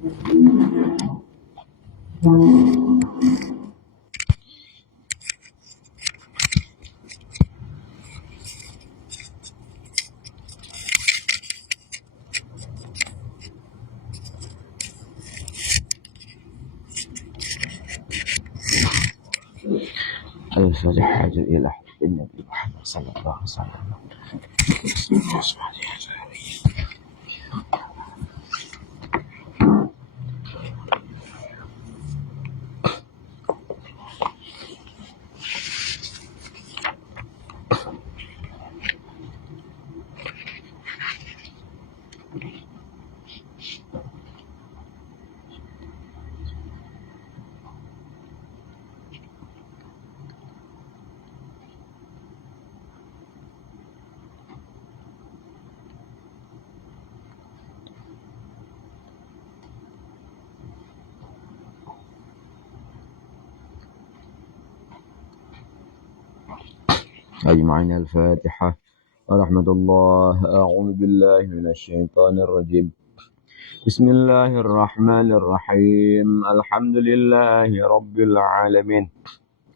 الفاتحة إلى النبي محمد صلى الله عليه وسلم. أجمعين. الفاتحة. ورحمة الله. أعوذ بالله من الشيطان الرجيم. بسم الله الرحمن الرحيم. الحمد لله رب العالمين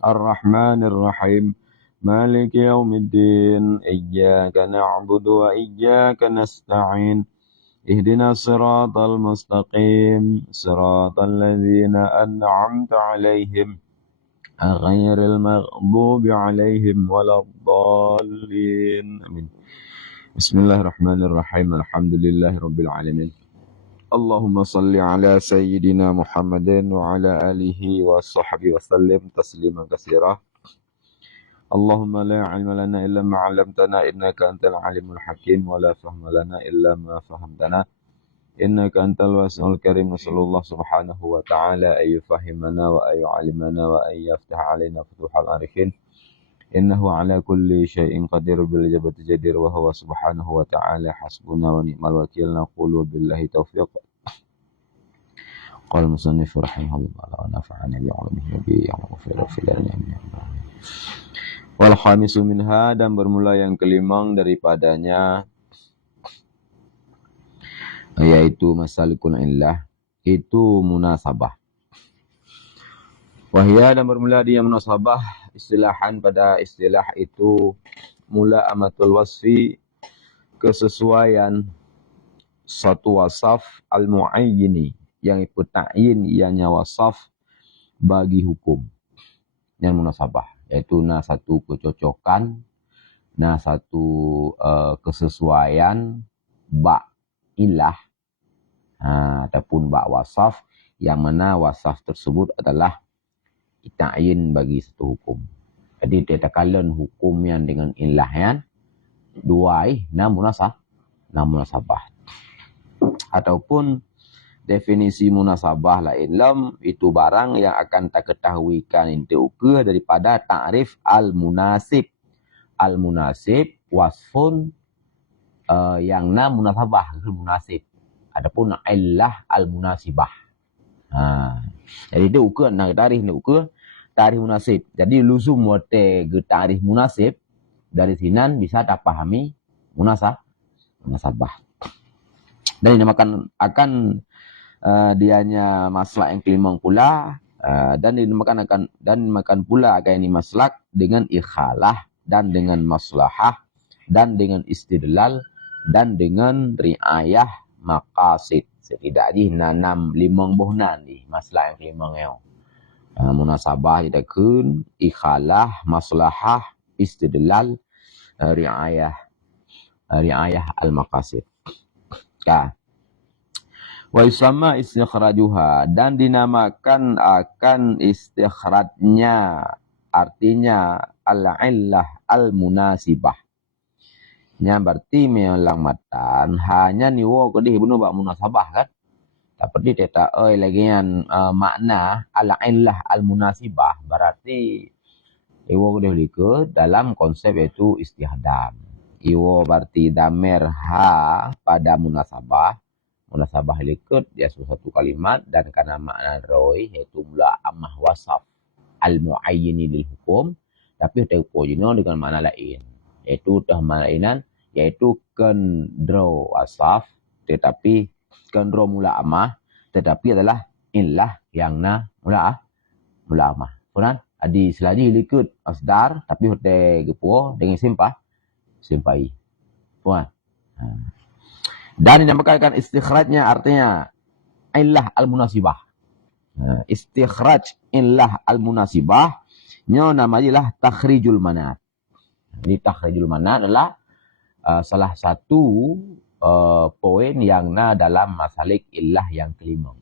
الرحمن الرحيم مالك يوم الدين إياك نعبد وإياك نستعين اهدنا الصراط المستقيم صراط الذين أنعمت عليهم غير المغضوب عليهم ولا الضالين آمين. بسم الله الرحمن الرحيم الحمد لله رب العالمين اللهم صل على سيدنا محمد وعلى آله وصحبه وسلم تسليما كثيرا. اللهم لا علم لنا إلا ما علمتنا إنك أنت العليم الحكيم ولا فهم لنا إلا ما فهمتنا إنك أنت الواسع الكريم. نسأل الله سبحانه وتعالى أن يفهمنا وأن يعلمنا وأن يفتح علينا فتوح العارفين إنه على كل شيء قدير بالإجابة جدير وهو سبحانه وتعالى حسبنا ونعم الوكيل. نقول وبالله توفيق. قال المصنف رحمه الله ونفعنا بعلمه وبغفر لنا wal khamisu minha, dan bermula yang kelima daripadanya, yaitu masalikul illah, itu munasabah. Wahya, dan bermula dia munasabah istilahan pada istilah itu mula amatul wasfi, kesesuaian satu wasaf al-muayyini, yang ikut ta'yin ianya wasaf bagi hukum. Yang munasabah yaitu satu kecocokan, satu kesesuaian bak ilah ataupun bak wasaf, yang mana wasaf tersebut adalah ta'yin bagi satu hukum. Jadi tetakalan hukum yang dengan ilah yang dua munasabah. Ataupun definisi munasabah lain itu barang yang akan tak ketahuikan itu ukur daripada ta'rif al-munasib. Al-munasib wasfun yang munasabah munasib. Adapun illah al-munasibah. Jadi dia ukur tarikh tarikh munasib. Jadi luzum wate ke tarikh munasib, dari sinan bisa tak pahami munasabah. Dan dinamakan akan dianya maslak yang kelima pula, dan dinamakan pula akan ini maslak dengan ikhalah, dan dengan maslahah, dan dengan istidlal, dan dengan riayah maqasid. Setidaknya 6 bohnan ni maslak yang kelima ngau. Munasabah didakun ikhalah, maslahah, istidlal, riayah al-maqasid. Wa yusamma istikhrajuha, dan dinamakan akan istikhrajnya, artinya al-illah al-munasibah. Nya berarti melang matan hanya niwo kedih bunuh bak munasabah kan. Tapi teta lagian makna al-illah al-munasibah berarti iwo kedih likut dalam konsep itu istihdam. Iwo berarti damer ha pada munasabah. Munasabah likut dia satu kalimat, dan karena makna roi yaitu mula amah wasaf al-muayyini lil hukum, tapi tepojino dengan makna lain, yaitu tahmalainan, yaitu kendro wasaf, tetapi kendro mula amah, tetapi adalah illah yang na mula amah. Punan adi selagi likut asdar tapi hote gepuo dengan simpai. Puan. Dan dinamakan istikhrajnya artinya illah al-munasibah. Istikhraj illah al-munasibah nyo namanya takhrijul manat. Jadi takhrijul manat adalah salah satu poin yang na dalam masalik illah yang kelima.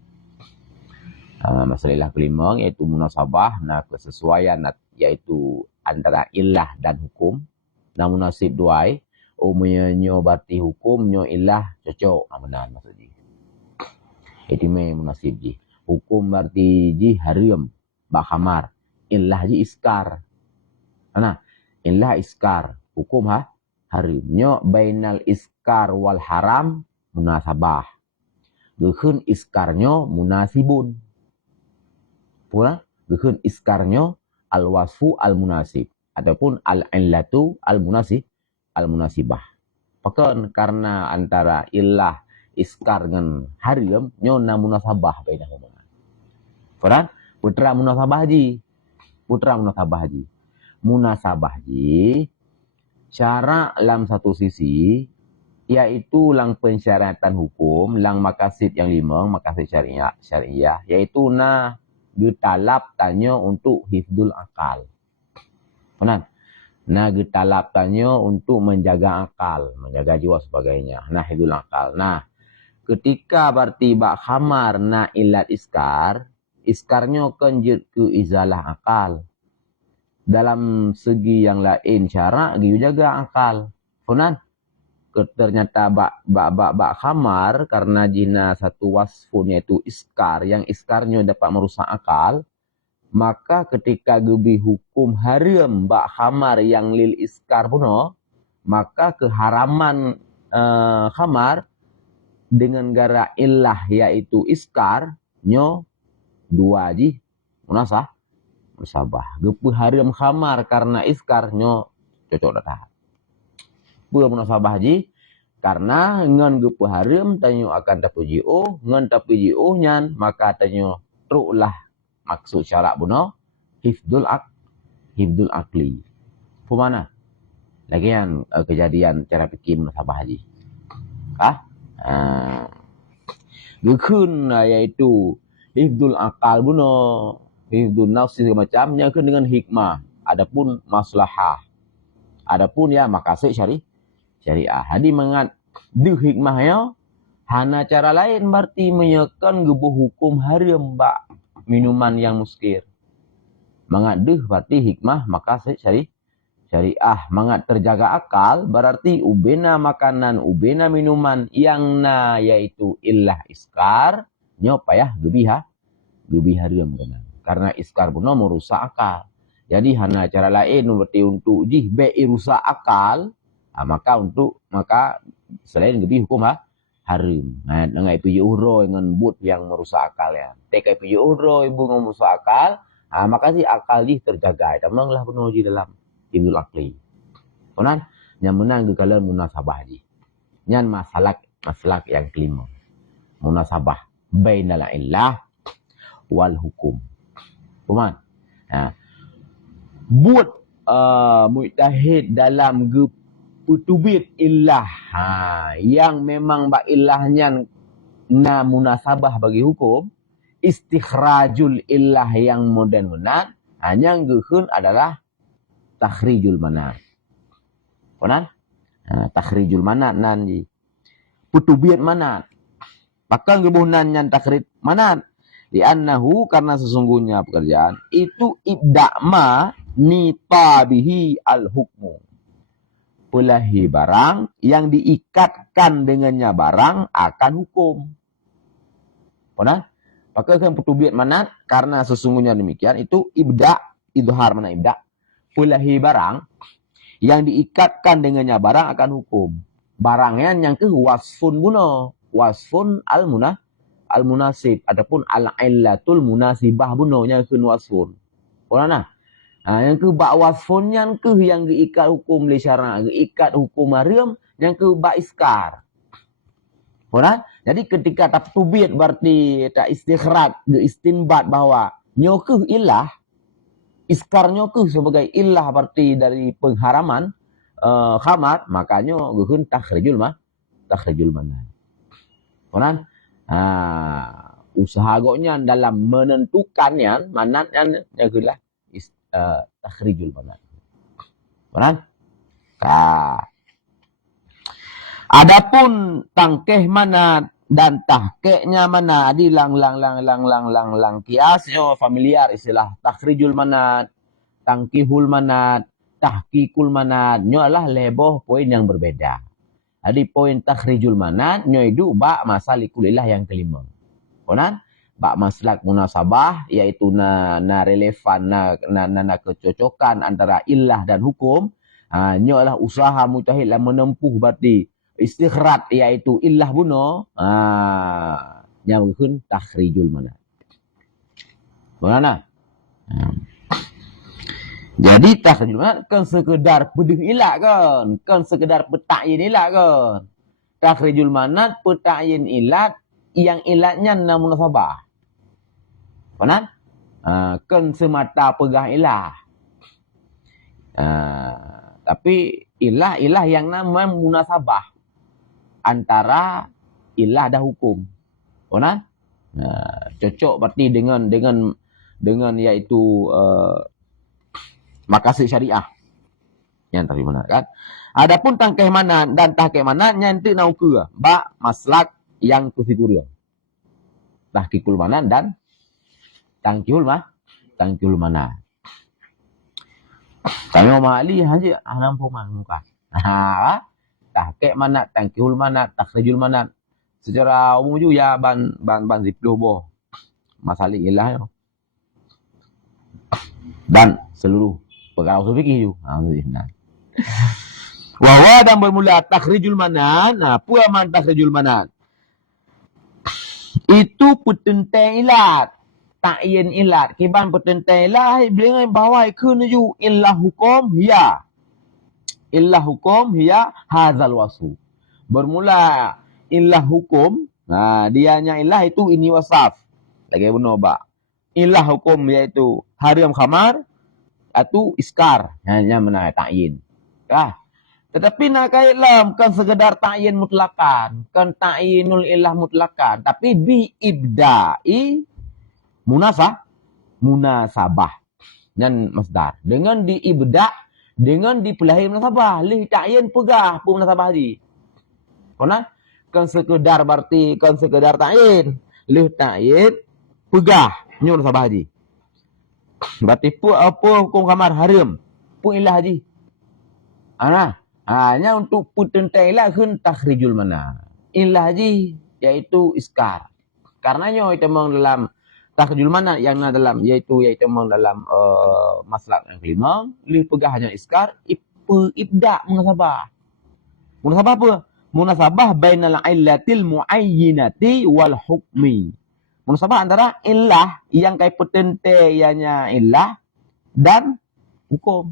Masalah illah kelima iaitu munasabah, na kesesuaian iaitu antara illah dan hukum. Na munasib duai, umumnya berarti hukum nyo illah cocok benar maksud ji. Itu munasib ji. Hukum berarti ji haram, bakhamar. Illah ji iskar. Nah, illah iskar, hukum haram. Nyo bainal iskar wal haram munasabah. Geun iskarnyo munasibun. Pula geun iskarnyo al wasfu al munasib ataupun al illatu al munasibah. Pakan karena antara illah iskar dengan haram nyo na munasabah bainahuma. Pura putra munasabah ji. Munasabah ji cara lam satu sisi yaitu lang pensyaratan hukum, lang makasid yang lima, makasid syariah yaitu na getalap tanya untuk hifdul akal. Benar? Nah, getalap tanya untuk menjaga akal, menjaga jiwa sebagainya. Nah, hifdul akal. Nah, ketika berarti bak khamar na ilat iskarnya kenjut ke izalah akal. Dalam segi yang lain cara giu jaga akal. Benar? Ternyata bak khamar karena jina satu wasfun yaitu iskar, yang iskarnya dapat merusak akal, maka ketika gebi hukum haram bak khamar yang lil iskar puno, maka keharaman khamar dengan gara illah yaitu iskar nyo dua ji munasabah. Gebi haram khamar karena iskar nyo cocok datang. Pula munasabah ji karena ngan gepu haram tanyo akan tapuji ngan tapuji nyan maka tanyo truklah maksud syarak buno hifdul akli. Pemana? Lagian kejadian cara fikir munasabah ji. Gekun yaitu hifdul akal buno, hifdul nafsi semacamnya kan dengan hikmah. Adapun maslahah. Adapun ya makasih syariah. Hadi mengat di hikmahnya hana cara lain berarti menyekan gebuh hukum haram bak minuman yang muskir. Mengat deh berarti hikmah makasih syariah. Mengat terjaga akal berarti ubena makanan, ubena minuman yang na yaitu illah iskar nyo payah gebi haram kena. Karena iskar puno merusak akal. Jadi hana cara lain berarti untuk jih be rusak akal. Maka selain lebih hukum haram. Nah, dengan PJ Uhro dengan but yang merusak akal ya. TK PJ Uhro ibu merusak akal, maka si akal di terjaga. Tamanglah penuh di dalam hifdul akli. Kemudian yang menang kalau munasabah ji. Nyan masalah yang kelima. Munasabah bainal illah wal hukum. Kemudian buat mujtahid dalam putubit illah yang memang bak illahnya na munasabah bagi hukum, istikhrajul illah yang modern benar hanya geun adalah takhrijul manat. Benar? Takhrijul manat nanti putubit manat. Pakal gebunan yang takhrij manat li'annahu karena sesungguhnya pekerjaan itu ibda'ma nitabihi al-hukmu. Pelahi barang yang diikatkan dengannya barang akan hukum. Benar? Maka kan putubit manat karena sesungguhnya demikian itu idhar mana ibda. Pelahi barang yang diikatkan dengannya barang akan hukum. Barangnya yang ke wasfun buno, wasfun al-munasib ataupun al-illatul munasibah buno yang ke wasfun. Benar? Yang ke bak wasfun yang ke yang diikat hukum li syara', diikat hukum haram yang ke bak iskar. Orang, jadi ketika tak tubit berarti tak istikhraj, istinbat bahwa nyokuh ilah, iskar nyokuh sebagai ilah berarti dari pengharaman khamar, makanya guhun takhrijul manat. Orang, usaha goknya dalam menentukannya manatnya adalah takhrijul manat. Orang, adapun tangkeh manat dan tahkeknya mana di lang kias familiar istilah takhrijul manat, tangkihul manat, tahkikul manat nyo adalah leboh poin yang berbeda. Jadi poin takhrijul manat nyo itu bak masalikul ilah yang kelima. Konan bak maslak munasabah yaitu na relevan na kecocokan antara ilah dan hukum. Nyo adalah usaha mujtahid lah menempuh berarti istikhraj yaitu ilah buno, yang berkun takhrijul manat. Bagaimana? Jadi takhrijul manat kan sekedar pedih ilah kan sekedar petakyin ilah kan. Takhrijul manat petakyin ilat yang ilatnya na munasabah. Bagaimana? Kan semata pegah ilah. Tapi ilah yang nama munasabah antara ilah dan hukum. Benar? Cocok berarti dengan yaitu maqasid syariah. Yang tadi benar kan? Adapun tangkeh manat dan tahkik manat nanti nak ukur bak maslak yang kufiguria. Tahkikul manat dan tangkihul manat. Kami memahali haji nampak muka. Tahkik manat, tangkihul manat, takhrijul manat. Secara umum juga ya ban zipluh boh. Masalah ilah yo. Dan seluruh perkara usul fikih itu. Alhamdulillah. Wahwa dan bermula takhrijul manat. Apa man takhrijul manat? Itu petentang ilat. Ta'yin ilat. Kiban petentang ilat. Dengan bawah kenuju ilah hukum hiya. Ilah hukum hiya hazal wasu. Bermula ilah hukum, dianya ilah itu ini wasaf. Lagi benar ba. Ilah hukum iaitu haram khamar atau iskar. Hanya mana ta'yin. Tetapi nak kailam kan sekedar ta'yin mutlakan, kan ta'yinul ilah mutlakan, tapi bi ibda'i munasabah dan masdar. Dengan diibda' dengan dipelahi munasabah, lih ta'yin pegah pun munasabah haji. Kan sekedar berarti kan sekedar ta'yin, lih ta'yin pegah nyu munasabah haji. Berarti apa hukum khamar haram, pun ilah haji. Hanya untuk tentang ilah kun takhrijul manat. Ilah haji yaitu iskar. Karenanya itu memang dalam takhrijul manat yang dalam yaitu memang dalam maslak yang kelima, li pegahnya iskar ibda munasabah. Munasabah apa? Munasabah bainal illatil muayyinati wal hukmi. Munasabah antara illah yang kai petente ianya illah dan hukum.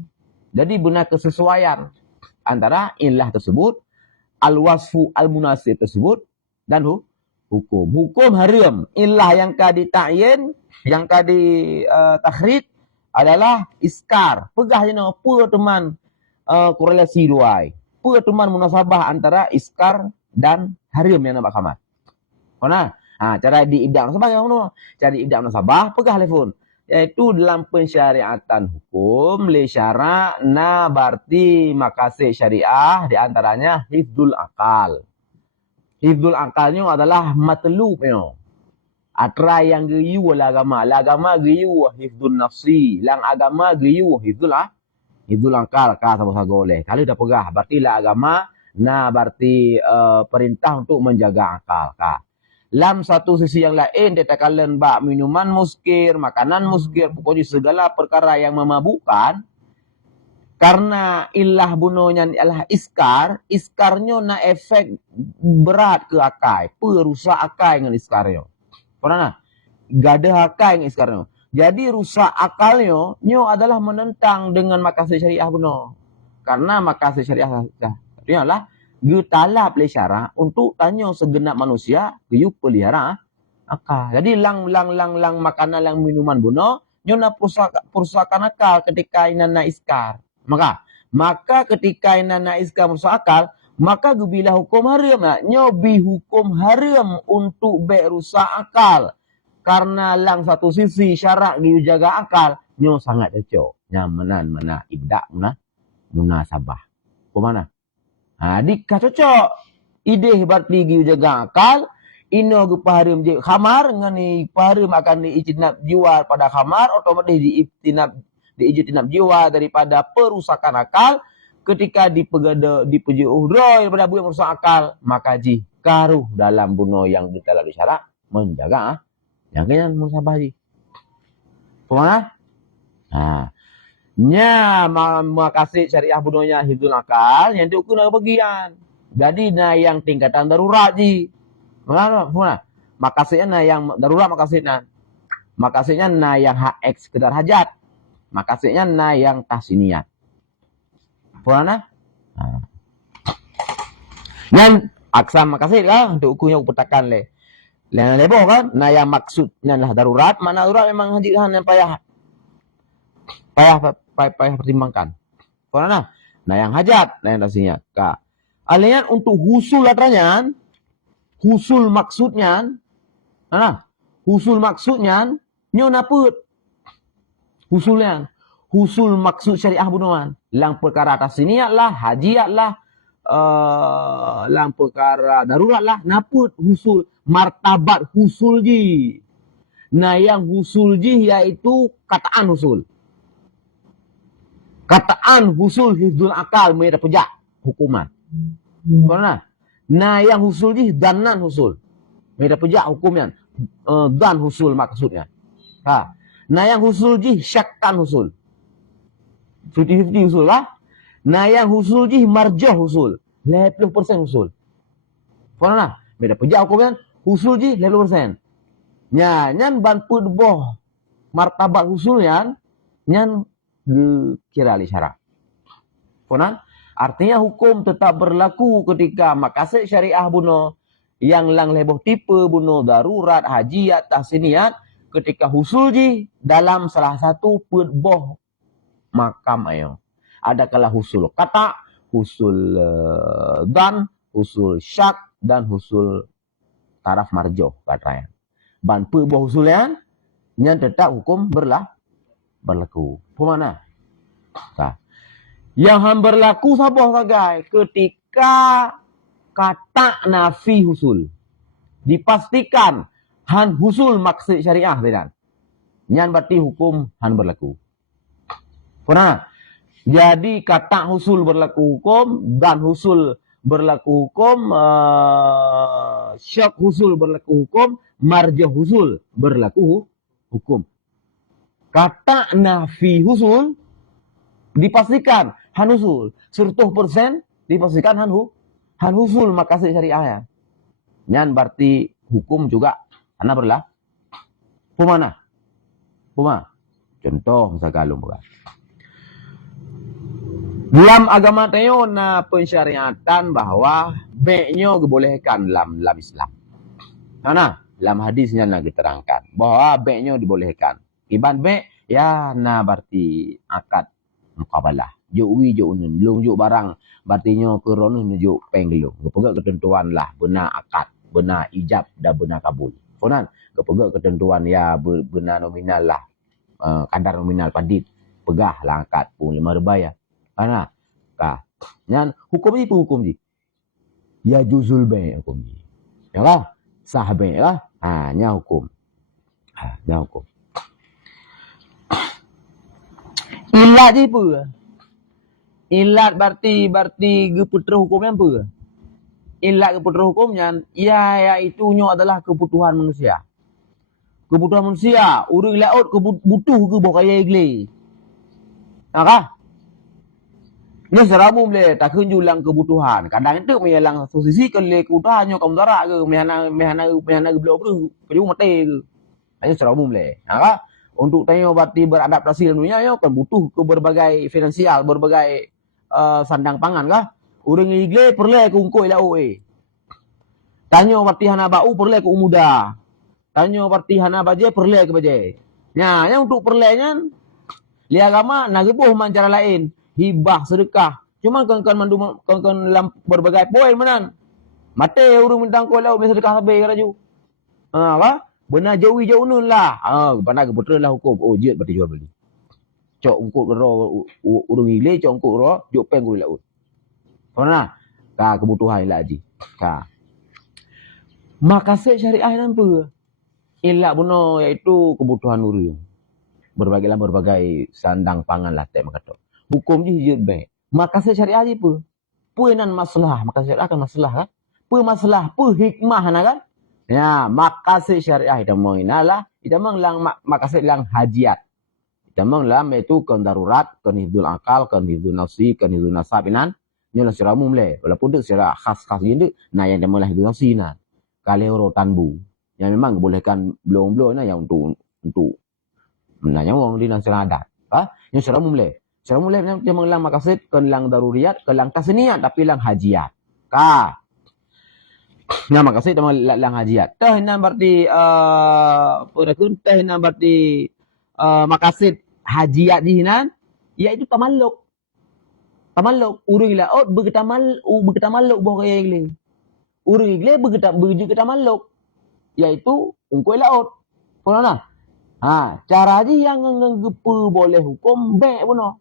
Jadi benar kesesuaian antara illah tersebut, al-wasfu al-munasib tersebut dan hukum. Hukum haram. Illah yang kadi ta'yin, yang kadi takhrij adalah iskar. Pegah je nama pura teman korelasi duai. Pura teman munasabah antara iskar dan haram yang nampak khamar. Mana? Cara diibda' munasabah yang mana? Cara diibda' munasabah pegah telefon. Yaitu dalam pensyariatan hukum li syara' na berarti maqasid syariah di antaranya hifdzul akal. Hifdzul akalnya adalah matlubnya. Atra yang geyu agama, agama geyu hifdzun nafsi, lang agama geyu hifdzul akal ka sama boleh. Kalau dah pegah berarti la agama na berarti perintah untuk menjaga akal ka. Lam satu sisi yang lain ditakalan bak minuman muskir, makanan muskir, pokoknya segala perkara yang memabukkan. Karena ilah bunonya ialah iskarnya na efek berat ke akai, perusak akai dengan iskarnya. Pernah gada akai dengan iskarnya. Jadi rusak akalnya nyo adalah menentang dengan maqasid syariah buno. Karena maqasid syariah adalah Getalap le syarak untuk tanya segenap manusia geyu pelihara akal. Jadi lang makanan lang minuman buno nyona perusakan akal ketika inana iskar. Maka ketika inana iskar merusak akal, maka gebila hukum haram nyobi hukum haram untuk berusak akal. Karena lang satu sisi syarak geyu jaga akal, nyo sangat cocok. Nyamanan mana ibda munasabah. Kemana? Dikah cocok. Ide berarti giu jaga akal. Ino gu paharim je khamar ngani paharim akan diijtinab jiwa pada khamar, otomatis diijtinab jiwa daripada perusakan akal. Ketika dipuji uhdroy pada bu yang merusak akal, maka ji karuh dalam buno yang ditalah disyarak menjaga yang kena musabah ji. Kemana? Nya makasih syariah budonya hidul akal yang diukur bagian. Jadi yang tingkatan darurat ji. Mana? Makasihnya yang darurat makasihnya yang HX sekedar hajat. Makasihnya yang tahsiniat. Mana? Yang aksam makasih lah untuk ukurnya upetakan le. Yang leboh kan? Yang maksudnya lah darurat. Mana darurat memang hajikan yang payah pertimbangkan. Karena yang hajat, yang tahsiniat. Alian untuk husul latranyan, husul maksudnya, nyo naput. Husul maksud syariah bunuan. Lang perkara tahsiniat lah, hajiat lah, lang perkara darurat lah, naput husul. Martabat husul ji. Yang husul ji yaitu kataan husul. Kataan husul hifdul akal mereka pejak hukuman. Karena yang husul ji danan husul. Mereka pejak hukumnya. Dan husul maksudnya. Yang husul ji syakkan husul. 50-50 husul lah. Yang husul ji marjah husul. 50% husul. Karena mereka pejak hukumnya husul ji 50%. Nyan banput boh martabat husulnya nyan kira li syarak. Konan artinya hukum tetap berlaku ketika makasih syariah buno yang lang leboh tipe buno darurat, hajiat, tahsiniat ketika husul ji dalam salah satu boh makam ayo. Ada kala husul kata, husul dan, husul syak dan husul taraf marjoh katanya. Ban boh husulnya yang tetap hukum berlaku. Kemana? Yang berlaku sabah sagai ketika kata nafi husul dipastikan han husul maksud syariah tidak. Yang berarti hukum han berlaku. Kemana? Jadi kata husul berlaku hukum dan husul berlaku hukum, syak husul berlaku hukum, marjah husul berlaku hukum. Kata nafi husul dipastikan han husul. 100% dipastikan han husul makasih syariah. Nyan berarti hukum juga ana berlaku. Pemana? Contoh misalkan bukan. Dalam agama tayo na pensyariatan bahwa beknya dibolehkan dalam Islam. Dalam hadisnya na diterangkan bahwa beknya dibolehkan. Iban be ya na berarti akad mukabalah. Juk unun lung juk barang berartinya kerono juk pengelung. Gepegak ketentuan lah benar akad, benar ijab dan benar kabul. Konan gepegak ketentuan ya benar nominal lah. Kadar nominal padit pegah lah akad pun 5 rebaya. Karena nyan hukum itu hukum ji. Ya juzul be hukum ji. Ya lah sah be lah. Nya hukum. Nya hukum. Ilat je apa? Ilat berarti keputusan hukumnya apa? Ilat keputusan hukumnya iaitu adalah kebutuhan manusia. Kebutuhan manusia, urang laut butuh ke bokaya igle. Nakah? Ini secara umum le tak kunjulang kebutuhan. Kadang itu menyalang posisi kele kebutuhannya kaum dara ke mehana beliau bro, perlu mate ke. Ini secara umum le. Nakah? Untuk tanya berarti beradaptasi dalam dunia kan butuh ke berbagai finansial, berbagai sandang pangan kah? Urang igle perle ku ungkoi la oe. Tanyo parti hana bau perle ku umuda. Tanyo parti hana baje perle ke baje. Nya, yang untuk perlenyan li agama nagebuh man cara lain, hibah sedekah. Cuma kan mandum kan lam berbagai poin menan. Mate urang bintang ko lau sedekah sabe karaju. Apa? Benar jauh nun lah. Pandai ke betul lah hukum. Oh, jid berarti jual beli. Cok ungkut ro urang ile cok ungkut ro jok peng ku laut. Mana? Ka kebutuhan lah haji. Ka. Makasih syariah nampu. Ilak buno iaitu kebutuhan urang. Berbagai sandang pangan lah tak makato. Hukum je hijau baik. Makasih syariah je apa? Puinan masalah, makasih syariah kan masalah kan? Masalah, hikmah na kan? Ya, makasih syariah kita mau inalah, kita mau lang makasih lang hajiat. Kita mau lang itu kan darurat, kan hidul akal, kan hidul nafsi, kan hidul nasabinan. Nyolah secara umum le, walaupun itu secara khas jadi, nah yang kita mau hidul nafsi na. Kali horo tanbu. Yang memang bolehkan belum na yang untuk menanya wong di nasional adat. Yang secara umum le. Secara umum le dia mengelang makasid kan lang daruriyat, kan lang tasniyat tapi lang hajiat. Nah makasid dia lang hajiat. Teh nan berarti teh nan berarti makasid hajiat di hinan iaitu tamalluk. Tamalluk urang laut bertamalluk boh kaya igle. Urang igle begitu tamalluk iaitu ungkoi laut. Pernah? Cara aja yang nggepu boleh hukum baik puno.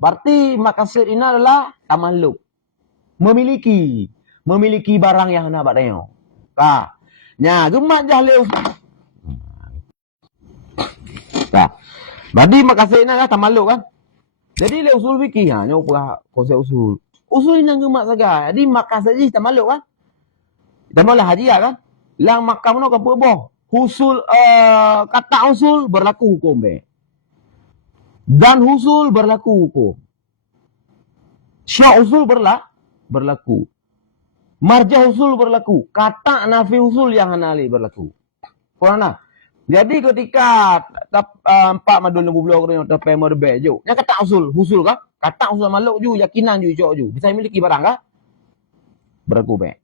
Berarti makasid ini adalah tamalluk. Memiliki barang yang nak badanya. Nya gemat dah leu. Berarti makasid ini adalah tamalluk kan. Jadi le usul fikih nya apa konsep usul. Usul ini gemat saja. Jadi makasid ini tamalluk kan. Tamalah hajiat kan. Lang makam no apa boh. Husul kata usul berlaku hukum be. Dan husul berlaku hukum. Syak usul berlaku. Marjah usul berlaku. Kata nafi usul yang hanali berlaku. Korana. Jadi ketika empat madul 60 orang tapi merbe jo. Nya kata usul kan? Kata usul maluk ju yakinan ju cok ju. Bisa miliki barang kan? Berlaku be.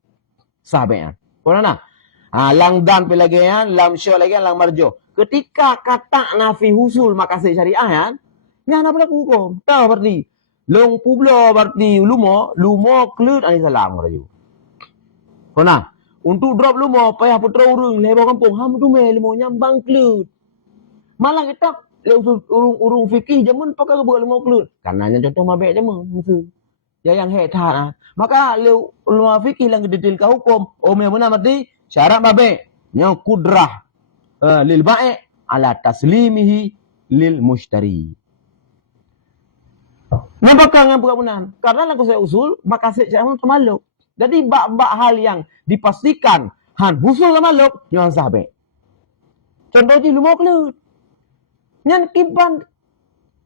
Sah be. Korana. Lang dan pelagian, lam syak lagi lang marjo. Ketika kata nafi husul makasih syariah kan, nya nak berlaku hukum. Tahu berarti long publo berarti lumo klut ani salam raju. Kona, untuk drop lumo payah putra urang lebo kampung ham tu me lumo nyambang klut. Malang kita le usul urung fikih jamun pakai buat lumo klut. Karena contoh mabek jamun musuh. Ya yang hetat. Maka le lumo fikih lang detail ka hukum. Oh me benar berarti syarat babe nya kudrah lil ba'i ala taslimihi lil mushtari. Nampakkan yang bukan karena lagu saya usul maka saya tamalluk. Jadi bak hal yang dipastikan han usul tamalluk yang sahabe. Contoh di lumok lut. Nyan kiban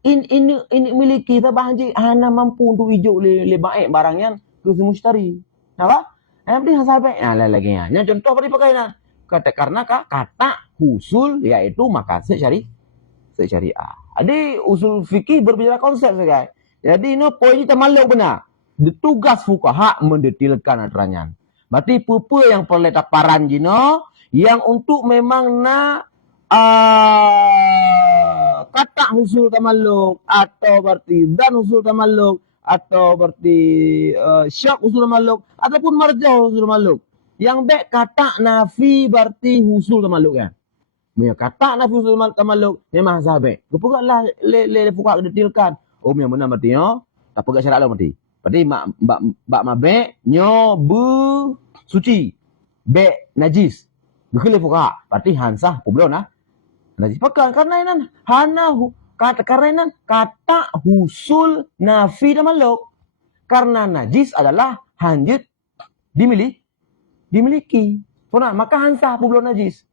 ini miliki tabahanji hana mampu untuk hijau le baik barangnya ke mushtari. Apa? Yang penting sahabe. Nah lagi ya. Yang contoh apa dipakai nah? Karena kata usul yaitu makasih syariah. Jadi usul fikih berbicara konsep saja. Jadi ini poin tamalluk benar. Tugas fuqaha mendetilkan aturannya. Berarti apa yang perlu taparan jino yang untuk memang na kata usul tamalluk atau berarti dan usul tamalluk atau berarti syak usul tamalluk ataupun marjah usul tamalluk. Yang baik kata nafi berarti usul tamalluk kan. Kata nafi usul tamalluk memang sahabat. Kepugaklah le fuqaha detilkan. Oh yang benar berarti tak pegak syarat lah berarti. Berarti bak mabe nyo bu suci. Be najis. Bukan fuqaha. Berarti hansah kublo nah. Najis pakai karena ini kata husul nafi tamalluk. Karena najis adalah hanjut dimiliki. Maka hansah kublo najis.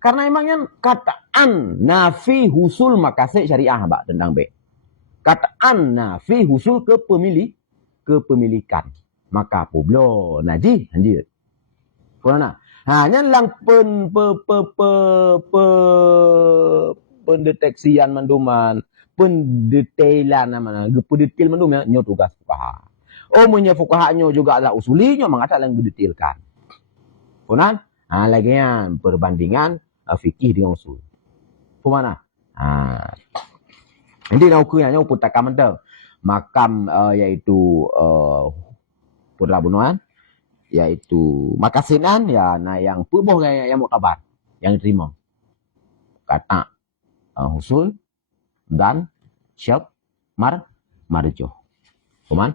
Karena emangnya kataan nafi husul makasih syariah bak tentang be. Kataan nafi husul kepemilikan. Maka publo najis anjir. Hanya lang pendeteksian manduman, pendetailan mana pendetail mendum nyo tugas fuqaha. Umumnya fuqaha nyo juga lah usuli nyo mengata lang detailkan. Punan lagi yang perbandingan fikih dengan usul. Pemana? Nanti nak ukurnya nyo putakam ente makam yaitu Pudrabunuan yaitu makasinan ya yang pubuh yang muktabar yang diterima kata usul dan syak marjuh. Kuman?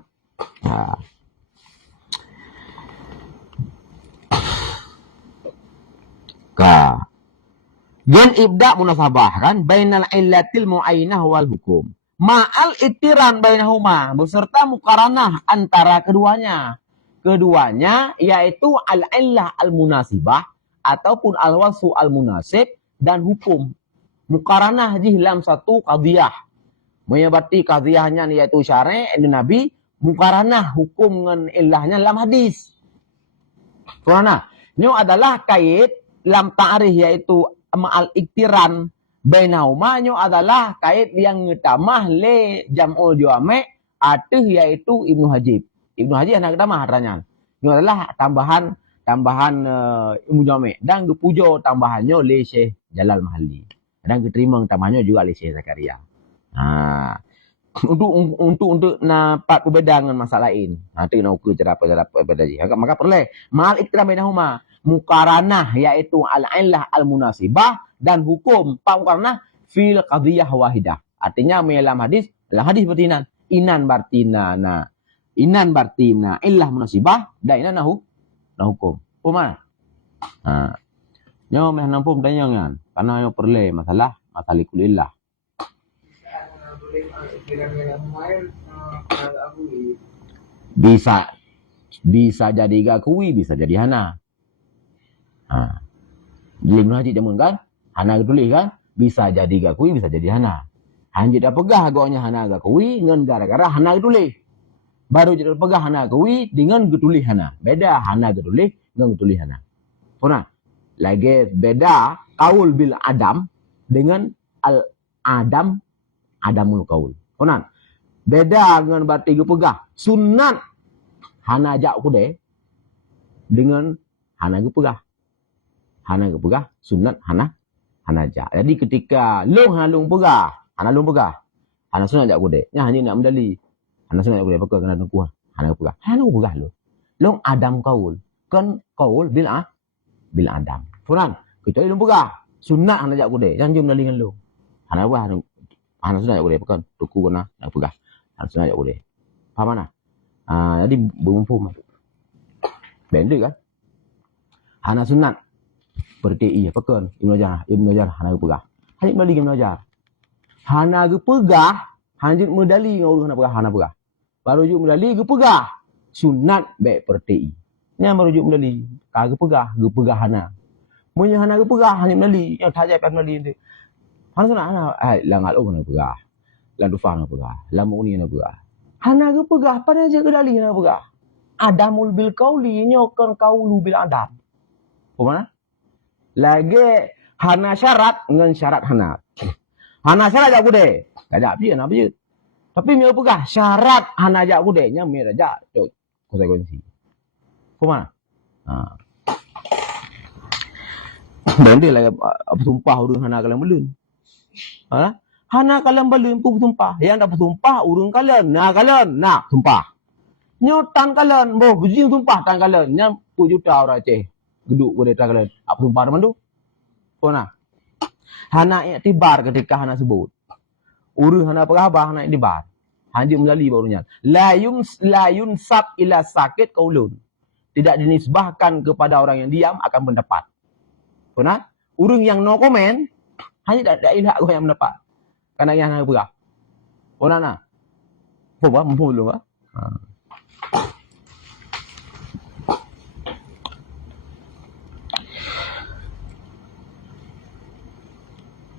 Gen ibda munasabah kan bainal illatil muayyinah wal hukum. Ma'al ittiran bainahuma beserta muqaranah antara keduanya. Keduanya yaitu al-illah al-munasibah ataupun al-wasfu al-munasib dan hukum. Muqaranah di dalam satu qadhiyah. Menyebabkan qadhiyahnya yaitu syari' Nabi, muqaranah hukum dengan illahnya dalam hadis. Karena ini adalah kait dalam ta'rif yaitu ma'al iktiran bainahuma nyo adalah kait yang ngetamah le jam'ul jami' atih yaitu Ibnu Hajib. Ibnu Hajib anak tamah hadranya. Nyo adalah tambahan Ibnu Jami' dan gepujo tambahannya le Syekh Jalal Mahalli. Dan keterima tambahannya juga le Syekh Zakaria. Untuk nampak perbedaan dengan masalah lain. Nanti nak ukur cara berbeda je. Maka perlu mal iktiram bainahuma muqaranah yaitu al-illah al-munasibah dan hukum muqaranah fil qadhiyah wahidah. Artinya dalam hadis bertinan inan bartina illah munasibah dan inan hukum. Pemana? Nyo meh nampum tanyangan karena yo perlu masalah kulillah. Bisa jadi gakui, bisa jadi hana. Ibnu Hajib jamun kan, hana tulis kan, bisa jadi gakui, bisa jadi hana. Hanjit dah pegah agaknya hana gakui dengan gara-gara hana tulis. Baru jadi pegah hana gakui dengan getulis hana. Beda hana getulis dengan getulis hana. Pernah? Lagi beda kaul bil adam dengan al-adam adamul kaul. Pernah? Beda dengan berarti pegah sunat hana jak kude dengan hana pegah. Hana pegah sunat hana jak. Jadi ketika long pegah, hana sunat jak kude. Nya hanya nak medali. Hana sunat jak kude pakai kena tengkuh. Hana pegah lo. Long adam kaul. Kan kaul bil adam. Pernah? Kecuali long pegah sunat hana jak kude. Yang jom medali dengan lo. Hana sunat jak kude pakai tuku kena nak pegah. Hana sunat jak kude. Faham mana? Jadi berumpuh. Benda kan? Hana sunat berti pakai Ibnu Hajar hana pegah. Hanya medali Ibnu Hajar. Hana pegah, hanya medali ngau hana pegah. Baru juk medali pegah. Sunat baik berti. Ni baru juk medali. Kagak pegah hana. Munya hana pegah hanya medali. Yang tajai pas medali tu. Hana sunat hana langal hana pegah. Lan dufa hana pegah. Lamu ni hana pegah. Hana pegah pada je kedali hana pegah. Adamul bil qauli nyokan qaulu bil adam. Mana? Lagi hana syarat dengan syarat hana. Hana syarat jak kude. Kada apa je. Tapi mi pegah syarat hana jak kude nya mi raja cok konsekuensi. Mana? Benda lagi bertumpah urang hana kalam belun. Hana kalam belun pun bertumpah. Yang dak bertumpah urang kalam. Nak tumpah. Nyotan kalian, boh bujing tumpah tan kalian, nya juta orang Aceh, geduk boleh tan kalian, apa tumpah mandu? Kona, hana iktibar ketika hana sebut, urus hana perabah hana iktibar, hanjir melali barunya, layun sab ila sakit kaulun, tidak dinisbahkan kepada orang yang diam akan mendapat, kona, urung yang no komen, hanya tidak ilah yang mendapat, karena yang hana perah, kona na, apa mampu dulu ah.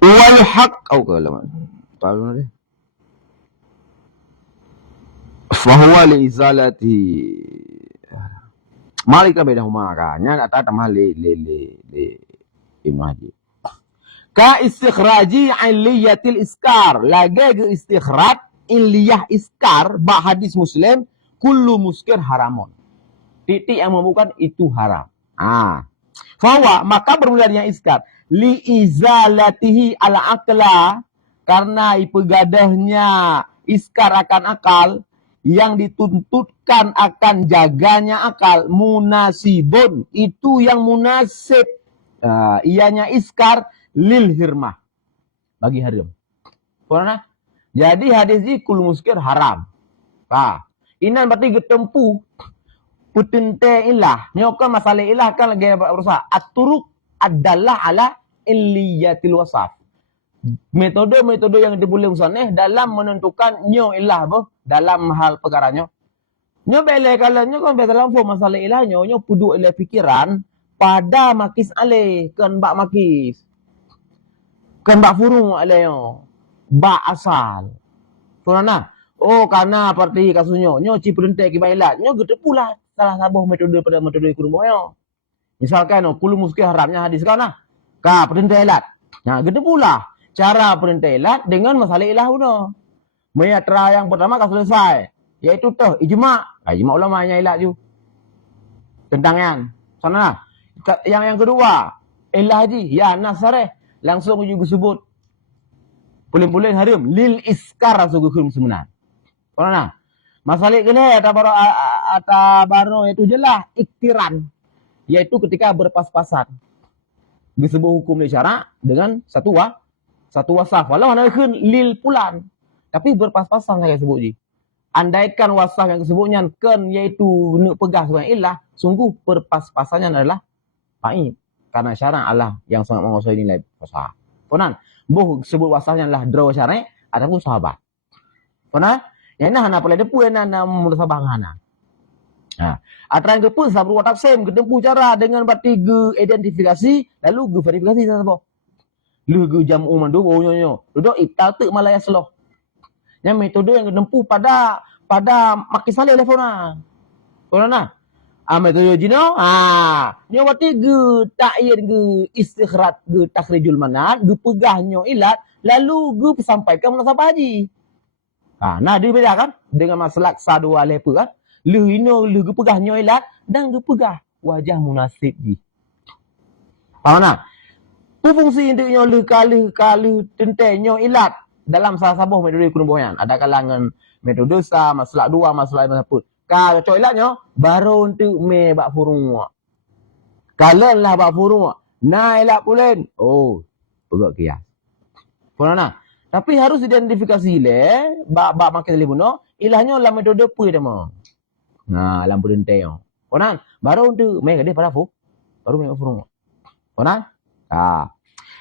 Wal haq au kalaman. Tahu dia. Fahuwa li izalati. Malika bainahuma kan. Nya kata tamah le Ibnu Hajib. Ka istikhraji illiyatil iskar. Lagi ke istikhraj illiyah iskar. Bak hadis Muslim. Kullu muskir haramun. Titik yang membukan itu haram. Fawa, maka bermulanya iskar. Li izalatihi ala akla. Karena ipegadahnya iskar akan akal. Yang dituntutkan akan jaganya akal. Munasibun. Itu yang munasib. Ianya iskar lil hirmah. Bagi haram. Karena jadi hadis ini kul muskir haram. Inan berarti getempu putente ilah. Nyokan masalah ilah kan lagi berusaha. At-turuk adalah ala illiyatil wasaf. Metode-metode yang dibulai musaneh dalam menentukan nyo ilah dalam hal perkaranya. Nyo bele kalau nyo kan dalam masalah ilah nyo pudu ilah pikiran pada makis ale kan bak makis. Kan bak furung ale nyo. Bak asal. Karena karena parti kasusnya nyo ci perinte ki bailat nyo gede pula salah sabuh metode pada metode kurung boyo. Misalkan kulu muskil haramnya hadis kana ka perinte ilat. Nah, gede pula cara perinte ilat dengan masalah ilah uno. Menyatra yang pertama kan selesai, yaitu ijma'. Ijma' ulamanya ilat ju. Tentang yang sana. Yang kedua, ilah haji ya nasareh langsung juga sebut pulin-pulin haram lil iskar hukum sebenar. Karena masalah ini ada baru itu jelas iktiran, yaitu ketika berpas-pasan disebut hukum syara dengan satu wasaf. Walau ada lil pulan, tapi berpas-pasan saya sebut ji. Andaikan wasaf yang disebutnya kan yaitu nak pegah sebagai ilah, sungguh berpas-pasannya adalah baik karena syara Allah yang sangat menguasai nilai fasah. Konan, sebut wasafnya adalah draw syara ataupun sahabat. Konan yang nah na pala depu na munasabah ngana. Atran ke pun sabru watak sem ketempu cara dengan berarti ge identifikasi lalu ge verifikasi sabo. Lu ge jamu mandu nyo. Duduk ibtal tu malaya sloh. Yang metode yang ketempu pada makisale telefona. Korana. Metode jino nyo berarti ge ta'yin ge istikhraj ge takhrijul manat ge pegahnya ilat lalu ge sampaikan munasabah haji. Nah dibedakan dengan masalah sadua lepa kan. Lu pegah nyoilat dan lu pegah wajah munasib ji. Nah, fungsi induknya lu kali tentang nyoilat dalam salah sabuh metode kurumboyan. Ada kalangan metode sa masalah dua masalah apa. Kalau coilatnya baru untuk me bak furung. Kalau lah bak furung. Nah ilat pulen. Pegak kias. Nah, tapi harus identifikasi bak makin lebih ilahnya lah metode apa dia mah. Nah, lam perintah yo. Konan, baru untuk mereka dia pada baru mereka furung. Konan?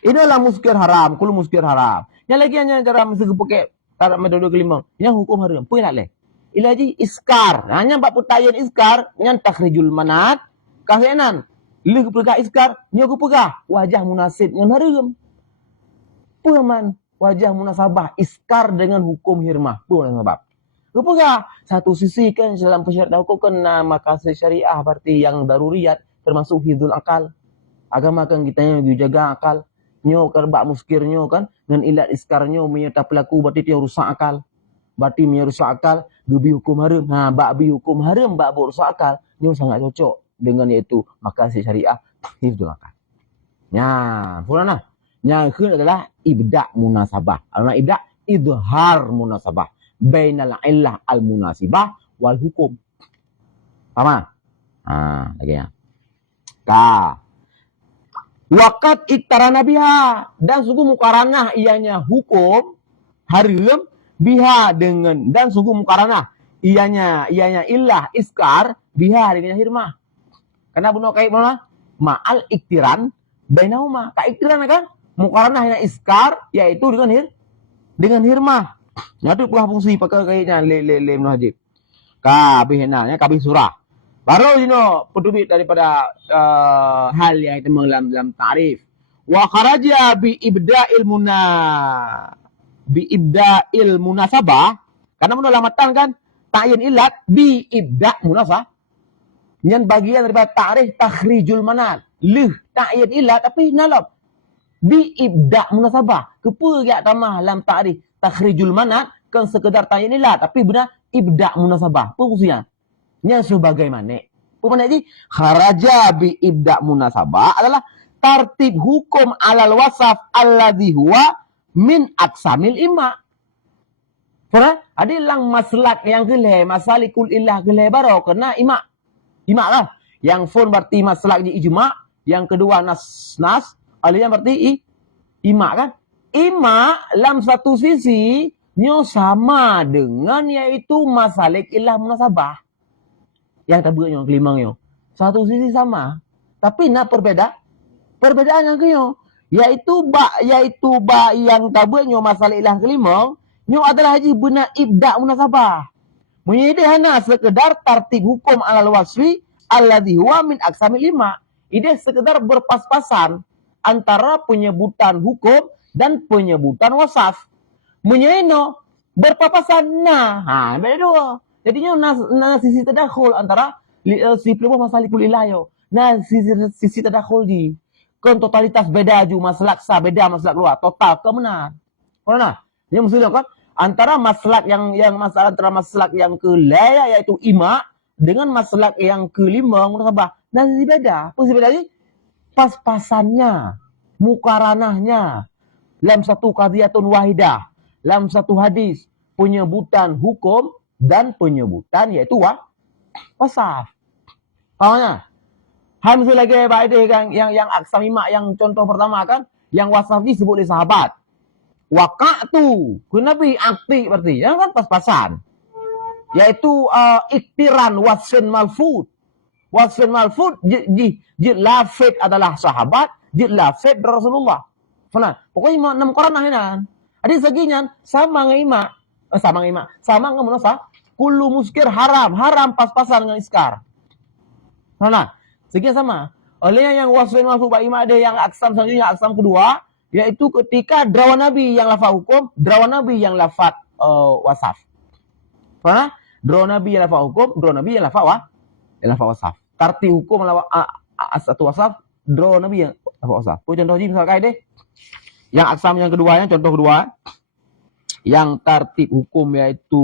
Inilah muskir haram, kulu muskir haram. Yang lagi hanya cara mesti pakai tarak metode kelima. Yang hukum haram, puilah leh. Ilaji iskar. Hanya bak putayan iskar, yang takhrijul manat, kasenan. Lu pegah iskar, nyo pegah wajah munasib yang haram. Puaman wajah munasabah iskar dengan hukum hirmah. Bukan sebab. Rupanya satu sisi kan dalam persyaratan hukum kan makasih syariah berarti yang daruriyat termasuk hifdzul akal. Agama kan kita jaga akal. Nyo kerbak muskirnyo kan dengan ilat iskarnyo menyerta pelaku berarti dia rusak akal. Berarti merusak akal gebi hukum haram. Bak bi hukum haram bak rusak akal. Nyo sangat cocok dengan yaitu makasih syariah hifdzul akal. Fulana. Yang kedua adalah ibda' munasabah. Karena ibda' idhar munasabah. Bainal illah al-munasibah wal hukum. Paham? Lagi ya. Waqat iktarana biha. Dan sungguh mukaranah ianya hukum haram biha dengan. Dan sungguh mukaranah ianya illah iskar biha dengan hirmah. Karena benar kait mana? Ma'al iktiran bainahuma. Tak iktiran kan? Mukaranah yang iskar yaitu dengan hirmah. Itu pula fungsi pakai kaitnya le munajib. Kabihna kabih surah. Baru pedubit daripada hal yang kita dalam ta'rif. Wa kharaja bi ibda'il munasabah. Karena lamatan kan ta'yin ilat bi ibda' munasabah. Yang bagian daripada ta'rif takhrijul manat. Ta'yin ilat tapi nalab bi ibda munasabah. Kepa yak tamah lam ta'rif takhrijul manat kan sekedar tanya nila tapi benar ibda munasabah. Apa maksudnya? Nya sebagai mana? Apa makna ni? Kharaja bi ibda munasabah adalah tartib hukum alal wasaf alladhi huwa min aksamil ima. Faham? Ada lang maslak yang geleh, masalikul illah geleh baro kena ima. Ima lah. Yang fun berarti maslak di ijma', yang kedua nas, alihnya berarti ima kan? Ima dalam satu sisi nyo sama dengan yaitu masalik illah munasabah. Yang tabuk nyo kelima nyo. Satu sisi sama, tapi nak perbedaan yang kenyo yaitu ba yang tabuk nyo masalik illah kelima nyo adalah haji benar ibda munasabah. Menyedihana sekedar tartib hukum alal wasfi alladhi huwa min aksamil lima. Ini sekedar berpas-pasan antara penyebutan hukum dan penyebutan wasaf. Menyaino berpapasan nah. Beda dua. Jadinya na sisi tadakhul antara si pelumah masalikul ilayo. Nah sisi tadakhul di kan totalitas beda ju maslak sa beda maslak luar total ke benar. Mana? Ini maksudnya kan antara maslak yang masalah antara maslak yang kelaya yaitu ima dengan maslak yang kelima munasabah. Nah sisi beda. Apa sisi beda ni? Pas-pasannya, mukaranahnya dalam satu qadhiyatun wahidah, dalam satu hadis penyebutan hukum dan penyebutan yaitu wasaf. Fahamnya? Hamzah lagi baideh kan yang aksam ima yang contoh pertama kan yang wasaf disebut oleh sahabat. Waqa'tu, kunabi akti berarti ya kan pas-pasan. Yaitu iktiran wasfin malfud. Wasfin malfud jid lafid adalah sahabat, jid lafid Rasulullah. Faham? Pokoknya 6 Quran ahinan. Ada seginya sama dengan sama dengan munasah. Kullu muskir haram pas-pasan dengan iskar. Faham? Sekian sama. Oleh yang wasfin malfud ba ima ada yang aksam selanjutnya aksam kedua yaitu ketika drawan Nabi yang lafaz hukum, drawan Nabi yang lafaz wasaf. Faham? Drawan Nabi yang lafaz hukum, drawan Nabi yang lafaz wasaf. Tarti hukum satu wasaf, draw Nabi yang lafaz wasaf. Contoh ji misalkan deh. Yang aksam yang kedua contoh kedua yang tartib hukum yaitu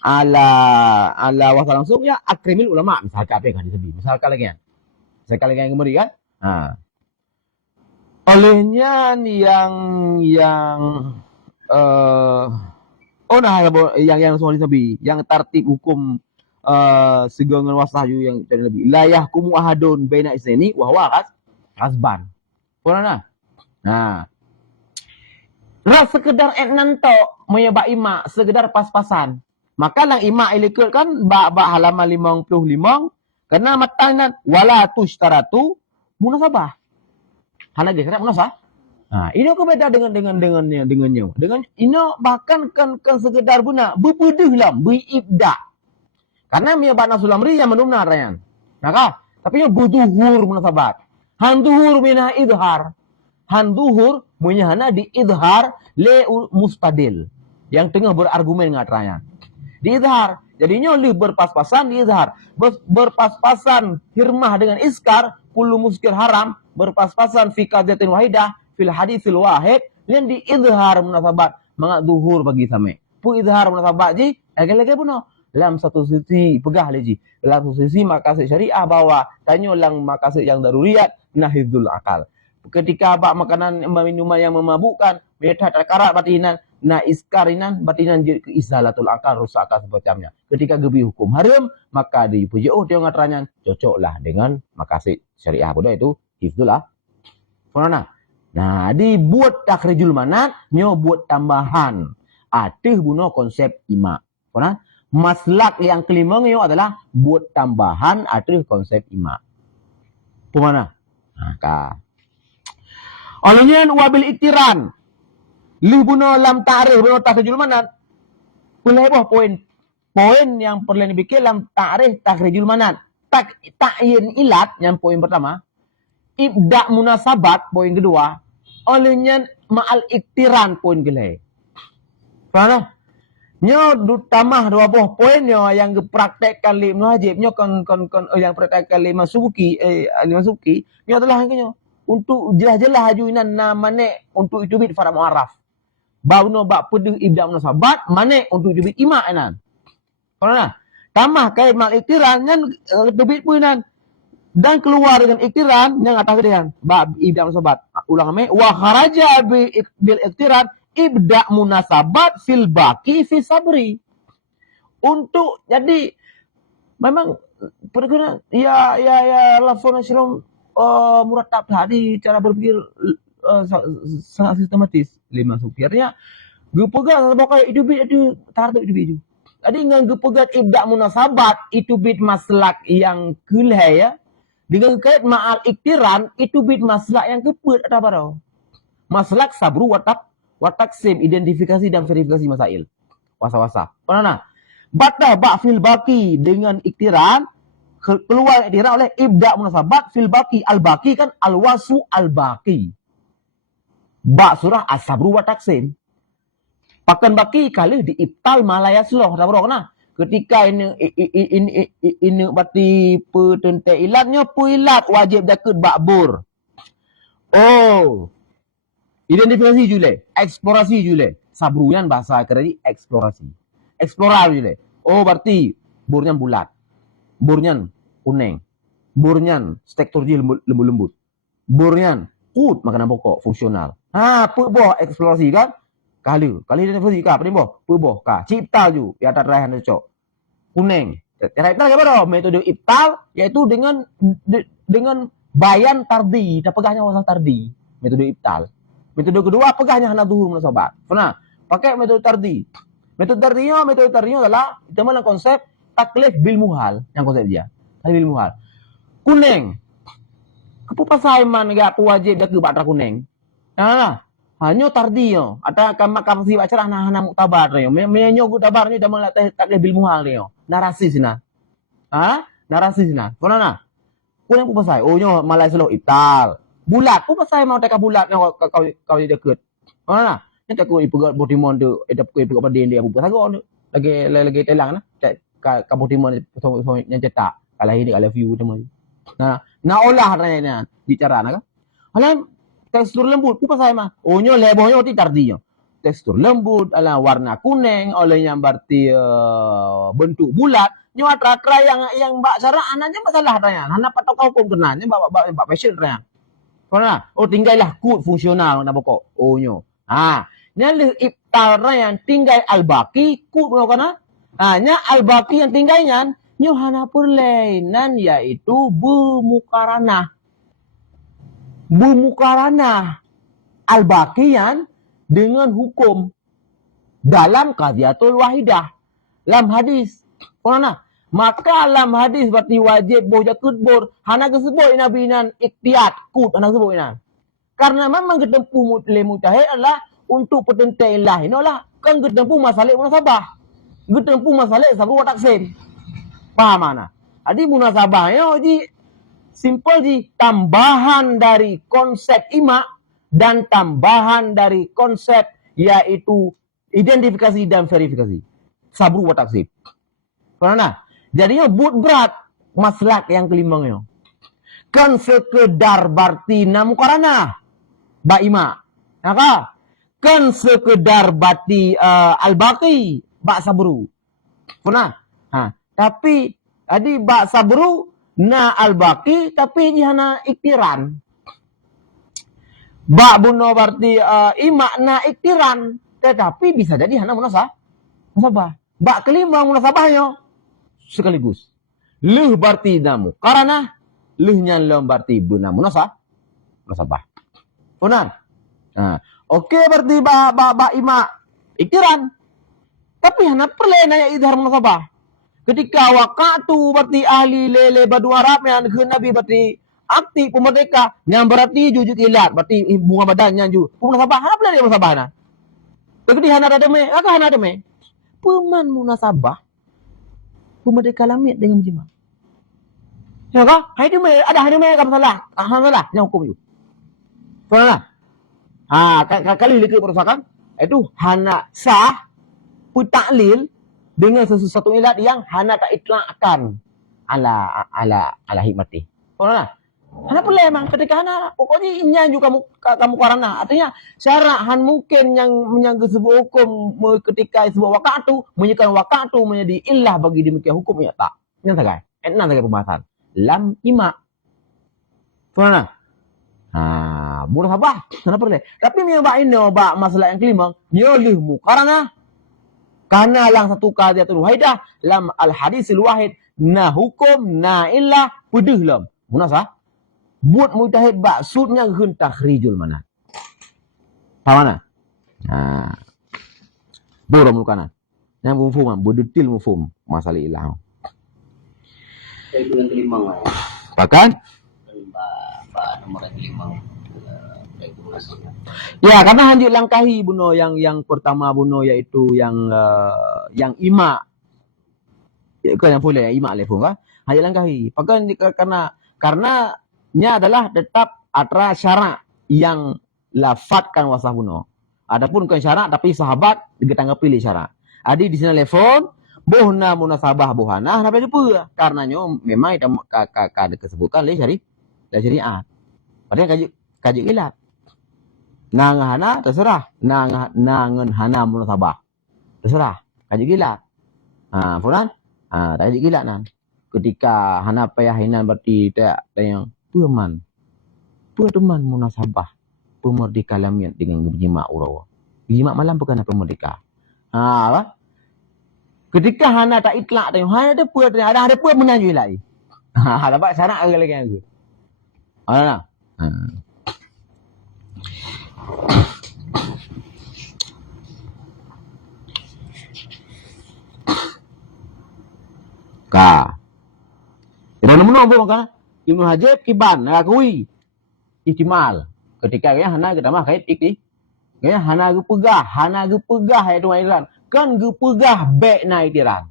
ala wasaf langsung ya akrimil ulama misalkan apa yang disebut. Misalkan lagi yang kembali kan. Olehnya yang soal disebut yang tartib hukum segangan wasahyu yang lebih layah kumu ahadun baina isni wa huwa hasban. Pernah? Nah. Sekedar nanto menyebab ima sekedar pas-pasan. Maka lang ima ilikut kan ba halaman 55 karena matanya wala tushtaratu munasabah. Hana ge kena munasabah. Nah, ini aku beda dengannya. Dengan ini bahkan kan sekedar guna bepedehlah biibda. Karena menyebab nasulamri yang benar yang. Maka tapi yang buduhur munasabat. Handuhur minah idhar. Handuhur menyahana di idhar le mustadil. Yang tengah berargumen ngatranya. Di idhar. Jadinya oleh berpas-pasan di idhar. Berpas-pasan hirmah dengan iskar. Kullu muskir haram. Berpas-pasan fi qadhiyatin wahidah. Fil hadithil wahid. Yang di idhar munasabat. Mangat duhur bagi same. Pu idhar munasabat ji. Lagi-lagi puno. Dalam satu sisi pegah leji. Dalam satu sisi makasid syariah bahwa tanya lang makasid yang daruriyat nahidul akal. Ketika bak makanan minuman yang memabukkan, metat karat batinan, na iskarinan batinan ke izalatul akal rusak akal semacamnya. Ketika gebi hukum haram, maka di PJO dia ngatranya cocoklah dengan makasid syariah bodoh itu hifdzul Faham? Nah, dibuat takhrijul manat, nyo buat tambahan. Atih guna konsep ima. Faham? Maslak yang kelima nyo adalah buat tambahan atih konsep ima. Pemana? Maka Alunyan wabil iktiran. Libuna lam ta'rif buno takhrijul manat. Pulai poin yang perlu dibikin lam ta'rif takhrijul manat. Ta'yin ilat yang poin pertama. Ibda munasabat poin kedua. Alunyan ma'al iktiran poin kelai. Faham? Nyo tamah dua buah poin nyo yang dipraktekkan li Ibnu Hajib nyo yang praktekkan li Masubuki nyo adalah nyo untuk jelas-jelas hajuinan na mane untuk itubit farad muarraf. Bauno bak pedih ibda munasabat mane untuk itubit ima anan. Karena tambah kait mal iktiran nyan itubit puinan dan keluar dengan iktiran yang atas dengan bab ibda munasabat. Ulang me wa kharaja bil iktiran ibda munasabat fil baqi fi sabri. Untuk jadi memang perkara ya lafaz nasional muratab tadi cara berpikir sangat sistematis. Lima supirnya gue pegang pakai itu bit itu tartuk itu bit itu. Jadi dengan gue pegang ibda munasabat itu bit maslak yang kulai ya. Dengan kait ma'al iktiran itu bit maslak yang keput ada pada. Maslak sabru watak sim identifikasi dan verifikasi masail. Wasa-wasa. Mana? Batah fil baqi dengan iktiran keluar iktiran oleh ibda munasabat fil baqi. Al baqi kan al wasu al baqi. Ba surah as-sabru wa taksim. Pakan baki kali di ibtal malaya sloh. Nah, ketika ini berarti petente ilatnya ilat wajib dakut bakbur. Oh. Identifikasi jule, eksplorasi jule. Sabruyan bahasa kerja eksplorasi. Eksplorar jule. Oh berarti burnya bulat. Burnya kuning. Burnya tekstur dia lembut-lembut. Burnya kut makanan pokok fungsional. Boh eksplorasi kan? Kali identifikasi ka apa boh? Boh ka. Cipta ju ya terakhir cocok. Kuning. Terakhir apa metode ibtal yaitu dengan bayan tardi, pegahnya wasal tardi. Metode ibtal. Metode kedua pegahnya hana zuhur munasabat. Nah, pakai metode tardi. Metode tardinya adalah teman konsep taklif bil muhal, yang konsep dia. Taklif bil muhal. Kuning. Kepu pasai man gak wajib dak batra kuning. Nah, hanya tardiyo. Ada kamasi acara hana muktabar yo. Menyo muktabarnya dah melatih taklif bil muhal yo. Narasi sina. Narasi sina. Kona kuning ku pasai. Oh nyo malai selo ibtal. Bulat ku pasai mau teka bulat kau deket. Kona Nya tak ko ipugat botimon tu edap ko ipugat padin dia buka sago lagi telang na ka botimon nya cetak kalau ini kalau view teman. Nah olah ranya bicara na ka. Alam tekstur lembut ku pasai mah. Onyo lebohnya ti tardinya. Tekstur lembut ala warna kuning olehnya berarti bentuk bulat. Nyo atra yang mbak cara anaknya masalah ranya. Hana patok hukum kenanya mbak fashion ranya. Karena tinggallah kut fungsional na pokok. Onyo. Nya ibtal yang tinggal al-baqi ku kana. Nya al-baqi yang tinggalnya nyo hana perlainan yaitu bumukaranah. Bumukaranah al-baqiyan dengan hukum dalam qadhiyatul wahidah. Lam hadis. Kana maka lam hadis berarti wajib boja kudbur hana kesebut inabinan iktiyat kut hana kesebut ina. Karena memang ketempuh mutahid adalah untuk pertentai lain lah kan ketempuh masalah munasabah. Ketempuh masalah sabru wa taksim. Paham mana? Jadi munasabahnya ji simple ji tambahan dari konsep ima dan tambahan dari konsep yaitu identifikasi dan verifikasi. Sabru wa taksim. Karena jadinya berat maslak yang kelimangnya. Kan sekedar berarti namukarana ba'ima. Maka kan sekedar bati al-baqi bak sabru. Pernah? Tapi adi bak sabru na al-baqi tapi jihana iktiran. Bak buno berarti ima na iktiran tetapi bisa jadi hana munasabah. Bak kelima munasabahnya sekaligus. Leh berarti namu karena lehnya lem berarti buna munasabah. Benar? Okey berarti ba ima iktiran. Tapi hana perle naya idhar munasabah. Ketika wakatu berarti ahli lele badu Arab yang ke Nabi berarti aktif pemerdeka yang berarti jujud ilat berarti bunga badannya ju. Munasabah hana perle dia munasabah na. Tapi hana ada me, aka hana ada me. Peman munasabah pemerdeka lamit dengan jima. Ya kah? Hai tu me ada hana me ka masalah. Alhamdulillah yang hukum ju. Faham? Kali lagi perusahaan itu hana sah taklil dengan sesuatu ilat yang hana tak itlaqkan ala hikmati. Faham? Hana boleh emang ketika hana pokoknya inya juga kamu karena artinya syarat han mungkin yang menyangkut sebuah hukum ketika sebuah wakatu menjadikan wakatu menjadi illah bagi demikian hukum ya tak. Yang tak enak pembahasan. Lam ima. Mana? Murah sabah. Hana boleh. Tapi miobak ini obak masalah yang kelima, nyolihmu karena lang satu qadiyatul wahidah lam al hadisil wahid na hukum na illah pedih lam. Munasah? Buat mujtahid maksudnya keun takhrijul mana. Tahu mana? Boro mulkana. Yang mufhum, berdetil mufhum masalah ilah. Saya bulan kelima lah. Bahkan nomor kelima. Ya, karena hanjut langkahi buno yang pertama buno yaitu yang ima. Kan yang boleh ima lefung kan? Hanjut langkahi. Bahkan karena nya adalah tetap atra syarat yang lafatkan wasah buno. Adapun bukan syarat tapi sahabat digetangga pilih syarat. Adi di sini telefon bohna munasabah bohana apa juga karenanya memang itu kada kesebutkan le syariat. Padahal kaji ilat. Nangahana terserah, nangan hana munasabah. Terserah, kaji ilat. Fulan. Kaji ilat nan. Ketika hana payahinan berarti tak yang peman munasabah pemerdeka lamian dengan berjima urawa. Berjima malam bukan pemerdeka. Apa? Ketika hana tak itlak tengok hana ada pun menanjui lagi. Dapat syarat lagi aku. Ana. Dan menurut apa maka Ibnu Hajar kiban ngakui ihtimal ketika hana kita mah kait ikti hana gu pegah itu airan kan gu pegah baik na iktiran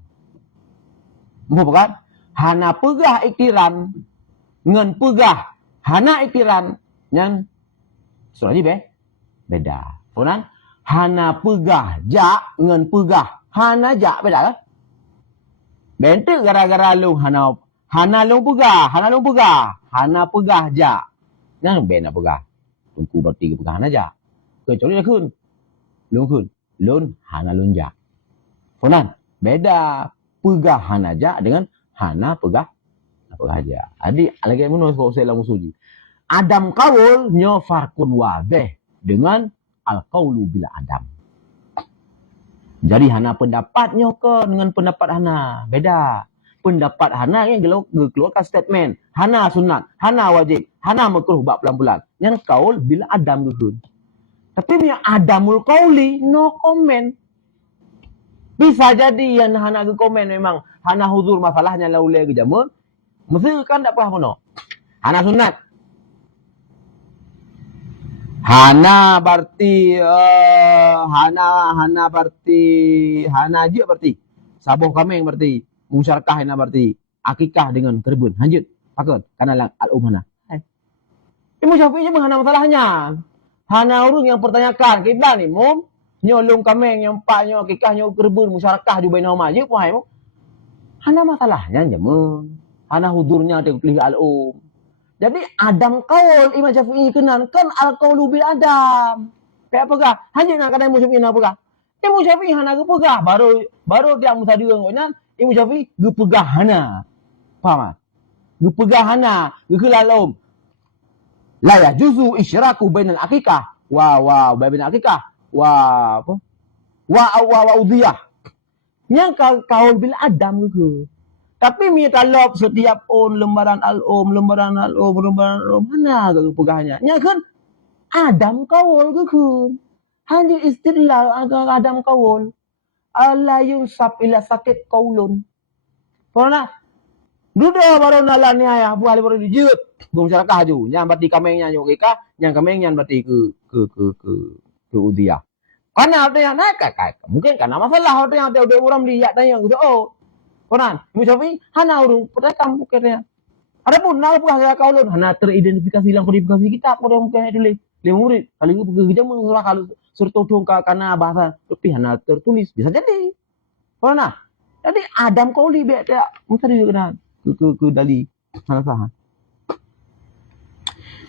mau kan hana pegah iktiran ngan pegah hana iktiran yang soalnya beda kemudian hana pegah ja ngan pegah hana ja beda kan bentuk gara-gara lu hana long pegah ja yang beda pegah tungku berarti pegah hana ja kecuali dia kun lun hana lun ja kemudian beda pegah hana ja dengan hana pegah ja. Jadi lagi menurut saya langsung suji adam qaul nyo farqun wadih dengan al qaulu bila adam. Jadi hana pendapatnya ke dengan pendapat hana beda. Pendapat hana yang keluarkan statement hana sunat, hana wajib, hana makruh bab pelan-pelan. Yang qaul bila adam gitu. Tapi yang adamul qauli no comment. Bisa jadi yang hana ke komen memang hana huzur masalahnya laulai ke jamun. Mesti kan tak pernah kuno. Hana sunat. Hana berarti hana je berarti sabuh kameng berarti musyarakah hana berarti akikah dengan kerbun lanjut pakut karena al-um hana Imam Syafi'i hana masalahnya hana urung yang pertanyakan kita ni mum nyolong kameng yang paknya akikahnya kerbun musyarakah di bainahum aja wahai mum hana masalahnya jamun hana hudurnya pilih al-um. Jadi adam qaul Imam Syafi'i kenan kan al-qaulu bil adam. Kayak apakah? Hanya nak kata Imam Syafi'i nak apakah? Imam Syafi'i hana gepegah baru dia musadi ngonan Imam Syafi'i gepegah hana. Faham tak? Gepegah hana, gekelalom. La yajuzu isyraku bainal aqiqah wa bainal aqiqah wa udhiyah. Yang qaul bil adam ke. Tapi mi talab setiap lembaran al-um mana ke pegahnya. Nya kan adam qaul ke kun. Hanya istidlal agak adam qaul. Alla yusab ila sakit qaulun. Pernah duda baru nalan ni ayah buah baru dijut. Bung syaraka ju. Yang berarti kamengnya yo kika, yang kamengnya berarti ke udhiyah. Karena ada yang nak mungkin karena masalah ada yang ada orang lihat tanya gitu oh Quran, Musyafi, hana urung pertekam bukannya. Adapun nak bukan kaulun, hana teridentifikasi dalam kodifikasi kitab pada mungkin itu le murid. Kalau itu bekerja mengulah kalau surtout dong karena bahasa tapi hana tertulis bisa jadi. Quran. Jadi Adam kauli beda mesti juga ke dali hana sah.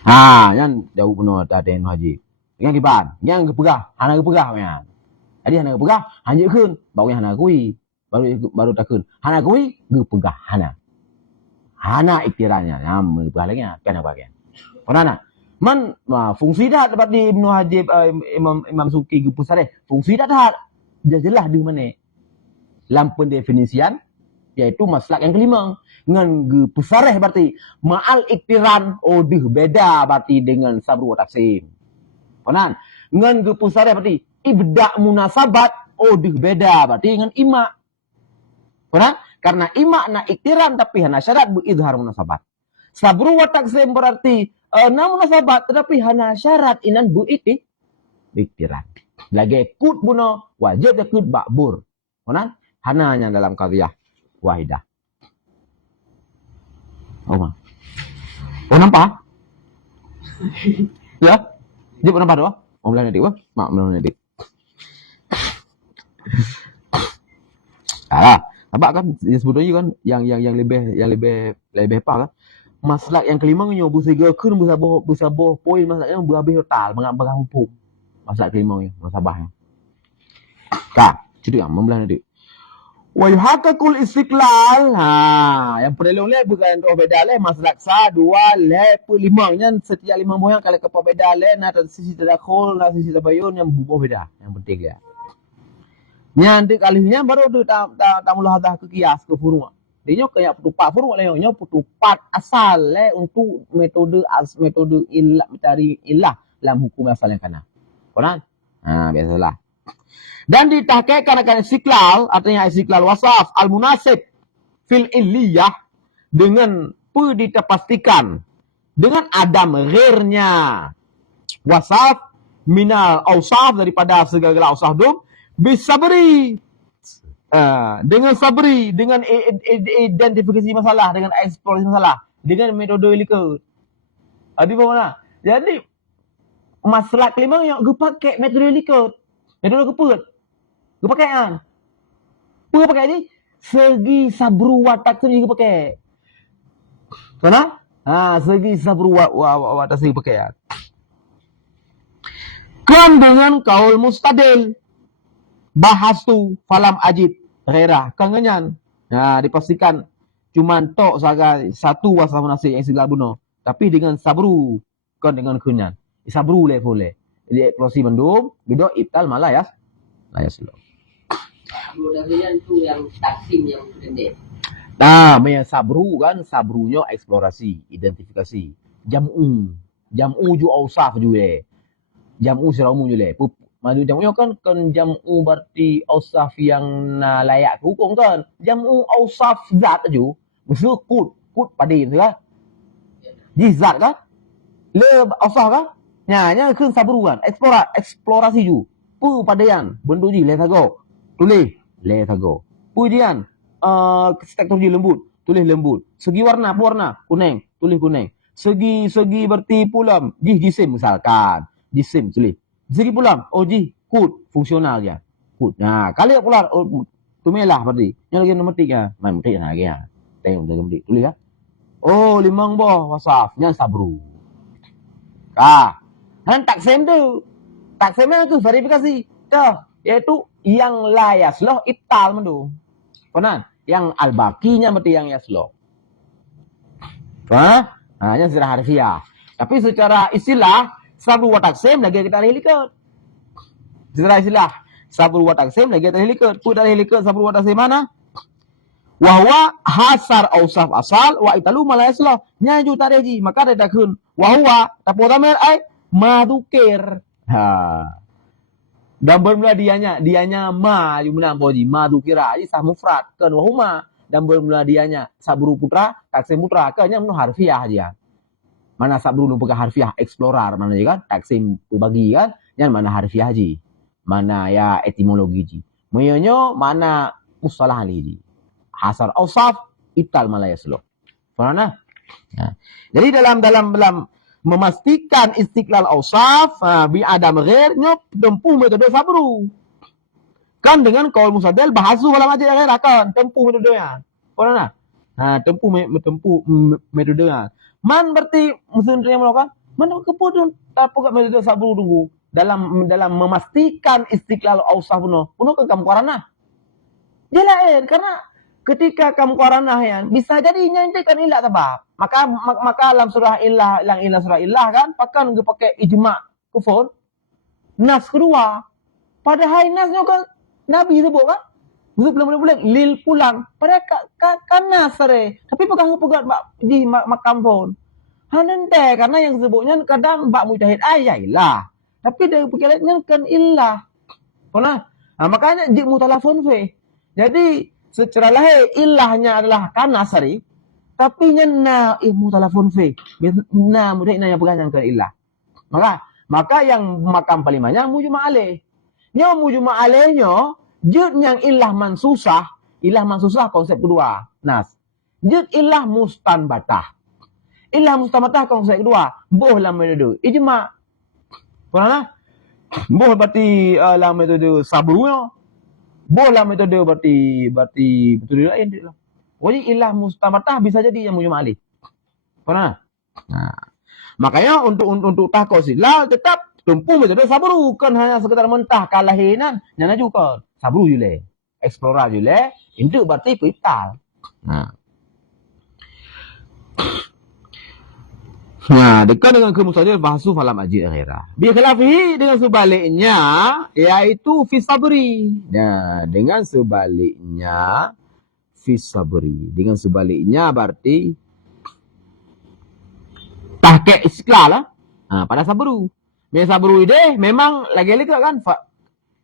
Yang jauh benar tak ada yang haji. Yang kipan, yang kepegah, hana kepegah kan. Jadi hana kepegah, hanya kun, baru yang hana kui, baru tak kun. Hana kui, kepegah hana. Hana iktirannya, nama kepegah lagi, kan apa kan? Pernah man fungsi dah dapat di Ibnu Hajib Imam Suki gepusare fungsi dah jelas di mana dalam pendefinisian yaitu maslak yang kelima ngan gepusare berarti ma'al iktiran beda berarti dengan sabru wa taksim. Pernah ngan gepusare berarti ibda munasabat beda berarti dengan ima. Pernah karena ima na iktiran tapi hana syarat beizhar munasabat. Sabru wa taksim berarti namun sahabat tetapi hana syarat inan bu iti iktiran. Lagi kut buno wajib kut bakbur. Konan hananya dalam qadhiyah wahidah. Oh nampak? Ya? Dia pernah nampak doa? Oh belum nanti wah, mak belum nanti. Nampak kan sebetulnya kan yang lebih apa kan? Maslak yang kelima nyo busiga kun busaboh poin maslaknya berhabis total mengambil hukum. Maslak kelima ni musabahnya. Itu yang membelah nanti. Wa yuhaqqaqul istiqlal. Yang perlu le bukan roh beda le maslak sa dua le lima nya setiap lima moyang kalau ke beda le na sisi tadakhul na sisi tabayun yang bubuh beda. Yang penting ya. Nanti kalinya baru tu tamulah ke kias ke furu'. Dia kayak putupat furu' le nya putupat asal le untuk metode ilah mencari ilah dalam hukum asal yang kana. Konan? Biasalah. Dan ditahqiqkan akan istiqlal, artinya istiqlal wasaf al-munasib fil illiyah dengan dipastikan dengan adam ghairnya wasaf minal awsaf daripada segala ausaf dum bisabri dengan sabri, dengan identifikasi masalah, dengan eksplorasi masalah, dengan metode likut. Adi mana? Jadi masalah kelima yang gue pakai metode likut, metode keput, gue pakai kan? Gue pakai ni segi sabru watak tu gue pakai. Mana? Segi sabru watak tu pakai ya. Kan dengan kaul mustadil. Bahas tu falam ajib ghairah kangenyan. Dipastikan cuman tok saga satu wasaf munasib yang sila bunuh. Tapi dengan sabru kan dengan kunyan. Sabru boleh. Jadi eksplosi mendum, bidok ibtal malah ya. Layas lo. Kemudian tu yang taksim yang pendek. Yang sabru kan sabrunya eksplorasi, identifikasi. Jam'u ju ausaf juga. Jam'u secara umum juga. Madu jam'u kan jam'u berarti ausaf yang layak hukum kan. Jam'u ausaf zat aja. Mesti kut padin kan. Zat kan? Le ausaf kan? Nya kan sabru kan. Eksplorasi ju. Pu padayan bentuk ji le thago. Tulis le thago. Pu jian struktur ji lembut, tulis lembut. Segi warna kuning, tulis kuning. Segi berarti pulam, jisim misalkan. Jisim tulis. Segi pulang, kut, fungsional je. Kut. Kali pulang, tumelah berarti. Yang lagi nombor 3. Main metik lagi ya. Tengok dia metik. Tulis ya. Limang boh wasaf. Yang sabru. Dan taksim tu. Taksimnya tu verifikasi. Iaitu yang layas loh ibtal mendu. Pernah? Yang al-baqinya berarti yang yasloh. Yang secara harfiah. Tapi secara istilah, sabru wa taksim lagi kita lihat. Secara istilah sabru wa taksim lagi kita lihat. Pu dari lihat sabru wa taksim mana? Wa huwa hasar ausaf asal wa italu malayaslah. Nya ju tareji maka ada kun. Wa huwa tapotamir ai madukir. Dan bermula dianya ma jumlah poji madukira ai sah mufrad kan wa huma dan bermula dianya sabru putra taksim putra kan nya harfiah aja. Mana sabru lu pegang harfiah eksplorar mana je kan taksim bagi kan yang mana harfiah ji mana ya etimologi ji moyonyo mana mustalah ji hasar ausaf ibtal malayaslo pernah jadi dalam memastikan istiqlal ausaf bi adam ghairnya tempuh metode sabru kan dengan kaul musadil bahasu wala majid ghair kan tempuh metodenya pernah tempuh metodenya. Man berarti mesin yang melakukan Mana kepodon tapogat metode sabru tunggu dalam memastikan istiqlal ausah puno ke kamu korana. Dia lain karena ketika kamu korana ya bisa jadi nyantikan ilah sebab. Maka dalam surah ilah surah ilah kan pakan pakai ijma kufur. Nas kedua. Padahal nasnya kan Nabi sebut kan. Itu pulang lil pulang. Padahal kan nas sare. Tapi pegang di makam pun. Hanente karena yang sebutnya kadang bak mujtahid ilah. Tapi dia pikirnya kan ilah. Pernah? Nah, makanya di mutalafun fi. Jadi secara lahir ilahnya adalah kana sari. Tapi na mutalafun fi. Na mujtahid yang pegang ke ilah. Maka yang makam palimanya mujma alaih. Nya mujma alaihnya jud yang ilah mansusah konsep kedua. Nas. Jud ilah mustanbatah. Ilah mustanbatah konsep kedua. Boh lah metode ijma. Pernah? Boh berarti lah metode sabrunya. Boh lah metode berarti betul lain dia. Jadi ilah mustanbatah bisa jadi yang mujma alaih. Pernah? Nah. Makanya untuk takut silal tetap tumpu metode sabru, kan hanya sekedar mentah kalahinan nyana juga sabru jule explora jule itu berarti vital. Nah dekat dengan kemustajil bahasu falam ajid akhirah bi khilafihi dengan sebaliknya yaitu fi sabri. Nah dengan sebaliknya fi sabri, dengan sebaliknya berarti tahqiq istiqlal lah. Pada sabru. Sabru ide memang lagi-lagi kan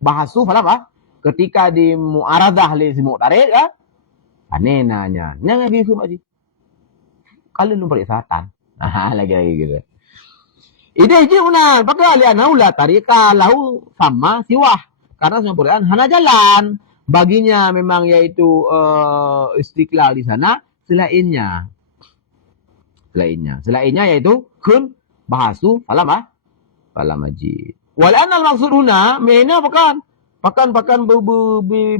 bahasu falam ketika di muaradah li mu'tarid kan. Anenanya, jangan bisu aja. Kalau lu perikatan. Lagi-lagi gitu. Ide unan, pakai alian ulah tarika lahu sama siwah. Karena semua Quran hana jalan. Baginya memang yaitu istiqlal di sana selainnya yaitu kun bahasu falam majid. Wal anal maksud huna mena pakan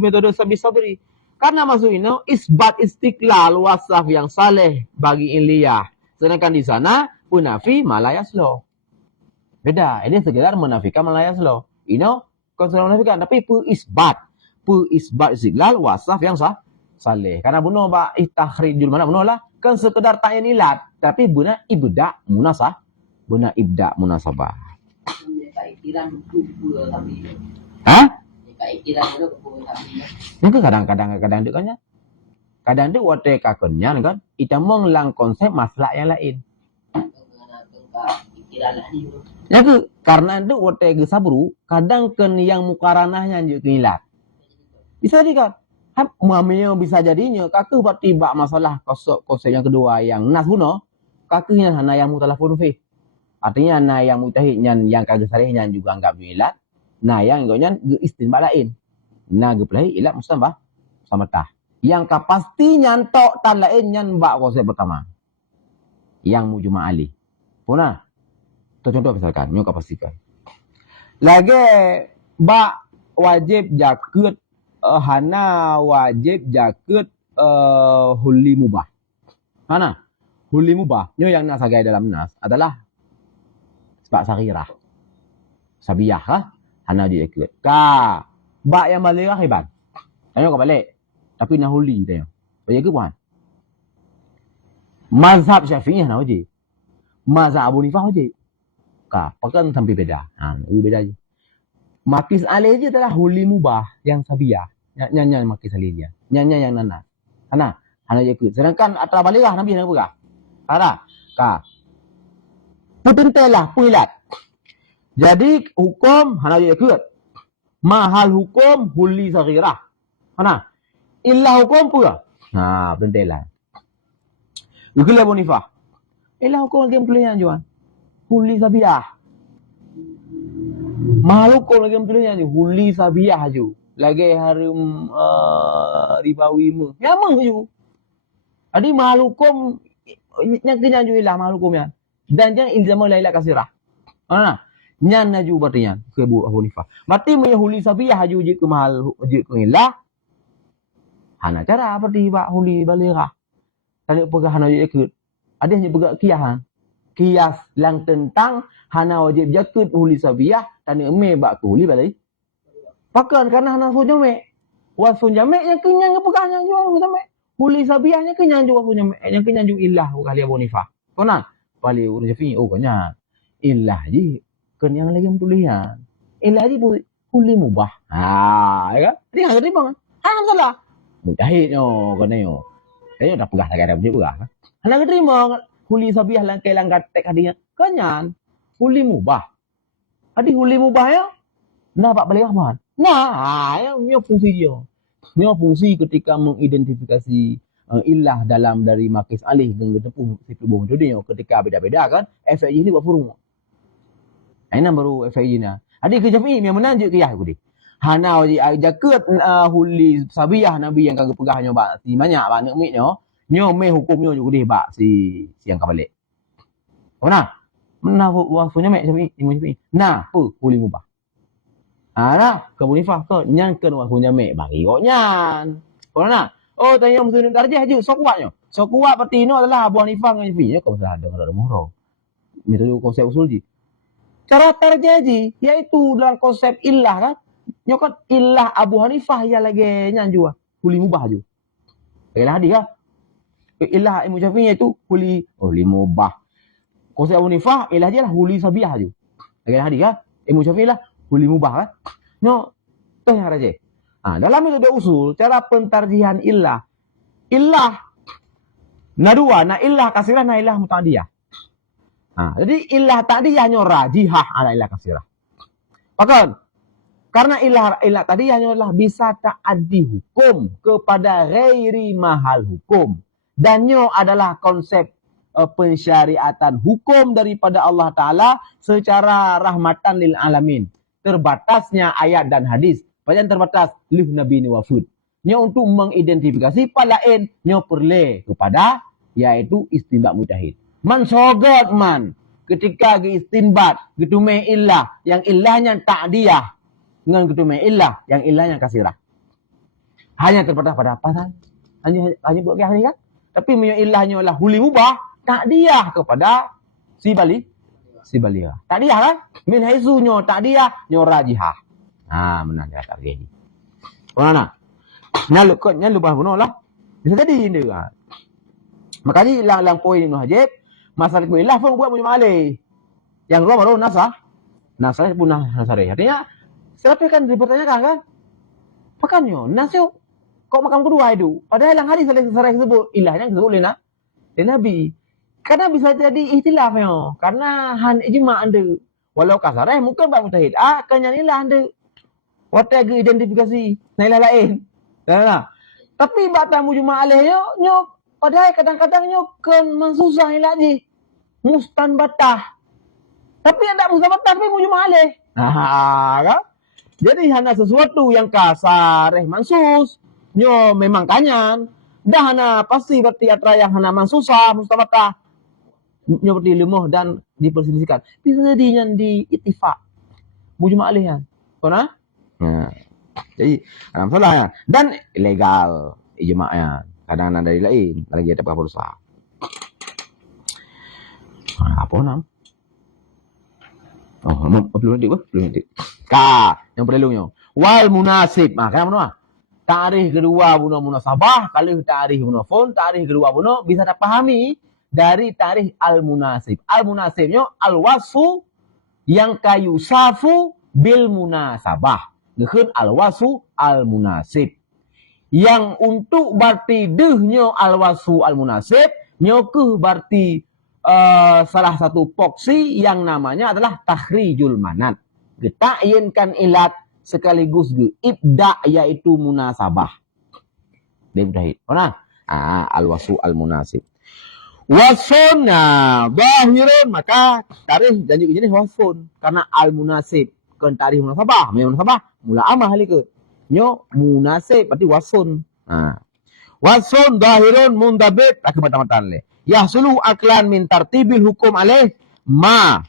metode sabri. Karena maksud ini isbat istiqlal wasaf yang saleh bagi iliyah. Sedangkan di sana punafi malayaslo. Beda, ini sekedar menafikan malayaslo. Ini konstruksi menafikan tapi isbat istiqlal wasaf yang saleh. Karena bunuh ba istakhrijul mana bunuh lah kan sekedar ta'yin ilat tapi buna ibda munasabah. Itu kadang-kadang dekatnya. Kadang itu wate kakennya kan kita menglang konsep masalah yang lain. Ya tu karena itu wate gesabru kadang kan yang mukaranahnya juga ilat. Bisa juga. Muamnya bisa jadinya kakek buat tiba masalah konsep yang kedua yang nas huno kakeknya hana yang mutalafun fi. Artinya na yang mutahid yang kagak sarihnya juga anggap ilat. Nah yang gonya istinbat lain. Nah geplai ilat mustambah sama tah. Yang kapasti nyantok tan lain nyan bak konsep pertama. Yang mujma ali. Puna. Contoh misalkan nyo kapastikan. Lagi bak wajib jaket hana wajib jaket huli mubah. Hana huli mubah. Nyo yang nasagai dalam nas adalah sebab sarirah. Sabiyah kah? Hana jaket. Ka bak yang baligah iban. Tanya kau balik. Tapi nak huli tanya. Bagi ke puan. Mazhab Syafi'iyah nak wajib. Mazhab Abu Hanifah wajib. Ka pakan sampai beda. Beda je. Makis alih je adalah huli mubah yang sabiyah. Nyanya makis alih dia. Nyanya yang nanas. Hana jaket. Sedangkan atas baligah Nabi nak berah. Ka putentelah puilat. Jadi hukum hana jaket. Mahal hukum huli saghirah. Illa hukum pula. Bentelah. Ikulah Abu Hanifah. Illa hukum lagi yang jual. Huli sabiyah. Mahal hukum lagi yang jual. Huli sabiyah ju. Lagi harum ribawi mu. Ya mah ju. Jadi mahal hukum yang kenyan ju ilah mahal hukumnya. Dan jangan ilzamul lailah kasirah. Nyan naju berarti ke Abu Hanifah. Berarti huli sabiyah ju je ke mahal je ke ilah. Hana cara berarti bak huli baligah. Tadi pegah hana jaket. Ada hanya pegah kiahan. kias lang tentang hana wajib jakut huli sabiah tani eme bak tu huli balai. Pakan karena hana sun jame. Wasun jame yang kenyang ngepegahnya jual jame. Huli sabiahnya kenyang juga sun jame. Yang kenyang juga ilah kali Abu Hanifah. Kona bali urang Syafi'i kanya. Ilah ji kenyang lagi tulian. Ilah ji huli mubah. Ya kan? Jadi hang bang. Hang salah. Mujahid nyo kena yo. Saya dah pegah lagi ada pegah. Hang terima huli sabiah lang kailang gatek hadinya. Kenyan huli mubah. Adi huli mubah ya. Nah, Pak balik apa? Nah, ini fungsi dia. Ini fungsi ketika mengidentifikasi ilah dalam dari makis alih dengan tepung situ bung dunia ketika beda-beda kan FIJ ini buat furung. Ini baru FIJ ni. Adik ke Syafi'i yang menanjuk ke Yahya kudi. Hana waji jaket huli sabiah nabi yang kagak pegah nyoba si banyak ba nak mik nyo me hukum nyo juga deh ba si yang kabalik. Mana? Mana waktunya mek Syafi'i? Nah, huli mubah. Nah, ke Abu Hanifah ke nyan ke wa punya mek bagi kok nyan. Kau nak? Oh, tanya muslim darjah je sok kuatnya. Sok kuat petino adalah Abu Hanifah dengan Syafi'i. Kau sudah ada moro. Metode konsep usul ji. Cara terjadi yaitu dalam konsep ilah kan. Nyokot ilah Abu Hanifah ya lagi nyan jua. Huli mubah ju. Ilah dia kan. Ilah Imam Syafi'i itu huli mubah. Konsep Abu Hanifah ilah dia lah huli sabiah ju. Ilah dia kan. Imam Syafi'i lah huli mubah kan? No, tu yang raja. Dalam metode usul, cara pentarjihan ilah. Ilah dua, ilah kasirah, ilah mutadiyah. Jadi ilah tadiyah nyo rajihah ala ilah kasirah. Bahkan, karena ilah tadiyah nyo adalah bisa ta'addi hukum kepada ghairi mahal hukum. Dan nyo adalah konsep pensyariatan hukum daripada Allah Ta'ala secara rahmatan lil alamin. Terbatasnya ayat dan hadis. Bagian terbatas lih nabi ni wafud. Nyo untuk mengidentifikasi palain nyo perle kepada yaitu istinbat mujtahid. Man sogot man ketika ge istinbat getume ilah yang ilahnya ta'diyah dengan getume ilah yang ilahnya kasirah. Hanya terbatas pada apa saja. Hanya buat ke kan? Tapi menyo ilahnya lah huli mubah ta'diyah kepada si baligha. Ta'diyah kan? Min haitsu nyo ta'diyah nyo rajihah. Benar dia terjadi. Mana? Nya lupa bunuh lah. Bisa jadi dia kan. Makanya lang poin Ibnu Hajib masalah ilah pun buat mujmal alih. Yang kedua baru nasah. Nasah pun nasari. Artinya siapa kan dipertanyakan kan? Pakannya nasyo kok makam kedua itu. Padahal yang hadis sarai sebut ilahnya disebut oleh Nabi. Karena bisa jadi ihtilafnya. Karena han ijma' anda. Walau kasarah mungkin bak mujtahid. Kenyanilah anda. Wata ke identifikasi ilah lain. Nah. Tapi bak tamu juma' alihnya nyo padahal kadang-kadang nyo kan mansusah ilah ji. Mustan batah. Tapi ada mustan batah tapi juma' alih. Kan? Jadi hanya sesuatu yang kasar mansus. Nyo memang kanyan. Dah hana pasti berarti atra yang hana mansusah mustan batah. Nyo berarti lemah dan diperselisihkan. Bisa jadi yang di ittifaq. Mujma' alih. Kona? Jadi ada masalah ya. Dan ilegal ijma'nya. Kadang-kadang dari lain lagi ada apa berusaha. Apa nam? Belum nanti. Yang perlunya. Wal munasib. Kenapa mana? Tarikh kedua bunuh munasabah, kalau tarikh bunuh fon, tarikh kedua bunuh bisa dipahami dari tarikh al-munasib. Al-munasibnya al-wasfu yang kayusafu bil munasabah. Ngekun al-wasfu al-munasib. Yang untuk berarti dehnya al-wasfu al-munasib, nyokuh berarti salah satu poksi yang namanya adalah takhrijul manat. Geta'yinkan ilat sekaligus ibda yaitu munasabah. Dia mujahid. Mana? Al-wasfu al-munasib. Wasfun bahirun maka tarikh janji jenis wasfun karena al-munasib kan tarikh munasabah, mula amah halika. Nyo munasib berarti wasfun. Wasfun bahirun mundabit akibat-akibat le. Yahsulu aklan min tartibil hukum alaih ma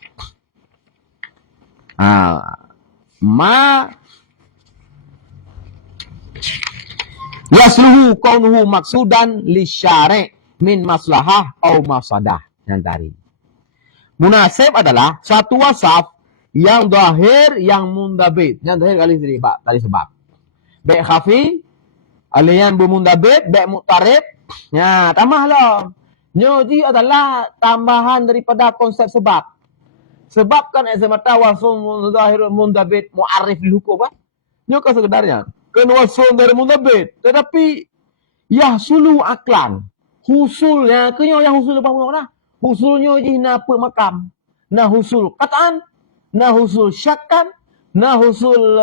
yasluhu kaunuhu maksudan li syari' min maslahah au mafsadah. Yang tadi Munasib adalah satu wasaf yang zahir yang mundabit. Yang zahir kali sebab. Baik khafi, alian bermundabit, baik muktarib. Ya, tambahlah. Nyoji adalah tambahan daripada konsep sebab. Sebab kan semata wasfun zahir mundabit mu'arif lil hukum kan? Nyo kan sekedarnya. Kan wasfun dari mundabit. Tetapi yahsulu aklan. Husulnya, kenyo yang husul apa mana? Husulnya je napa makam. Nah husul qat'an, nah husul syakkan, nah husul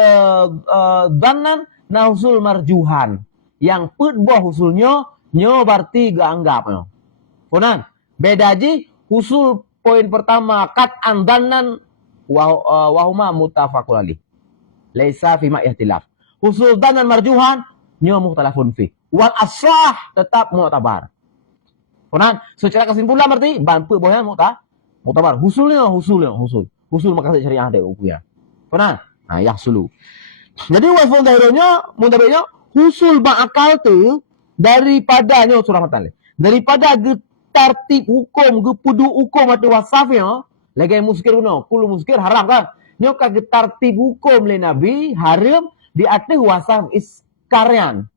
dhannan, nah husul marjuhan. Yang put boh husulnya, nyo berarti gak anggap nyo. Punan, beda je husul poin pertama qat'an dhannan wahuma muttafaqun alaih. Laisa fi ma ihtilaf. Husul dhannan marjuhan, nyo mukhtalafun fi. Wal asah tetap mu'tabar. Punan, secara kesimpulan berarti bantu bohnya muktabar. Husul. Husul makasih syariah ada ukunya. Punan, nah yahsulu. Jadi wasfun zahironya, mundabitnya husul ba'akal tu daripadanya surah matan. Daripada tertib hukum, gepudu hukum atau wasafnya, lagi muskir guna, kulu muskir haram kan. Nyo ka tertib hukum le nabi haram di atas wasaf iskaryan.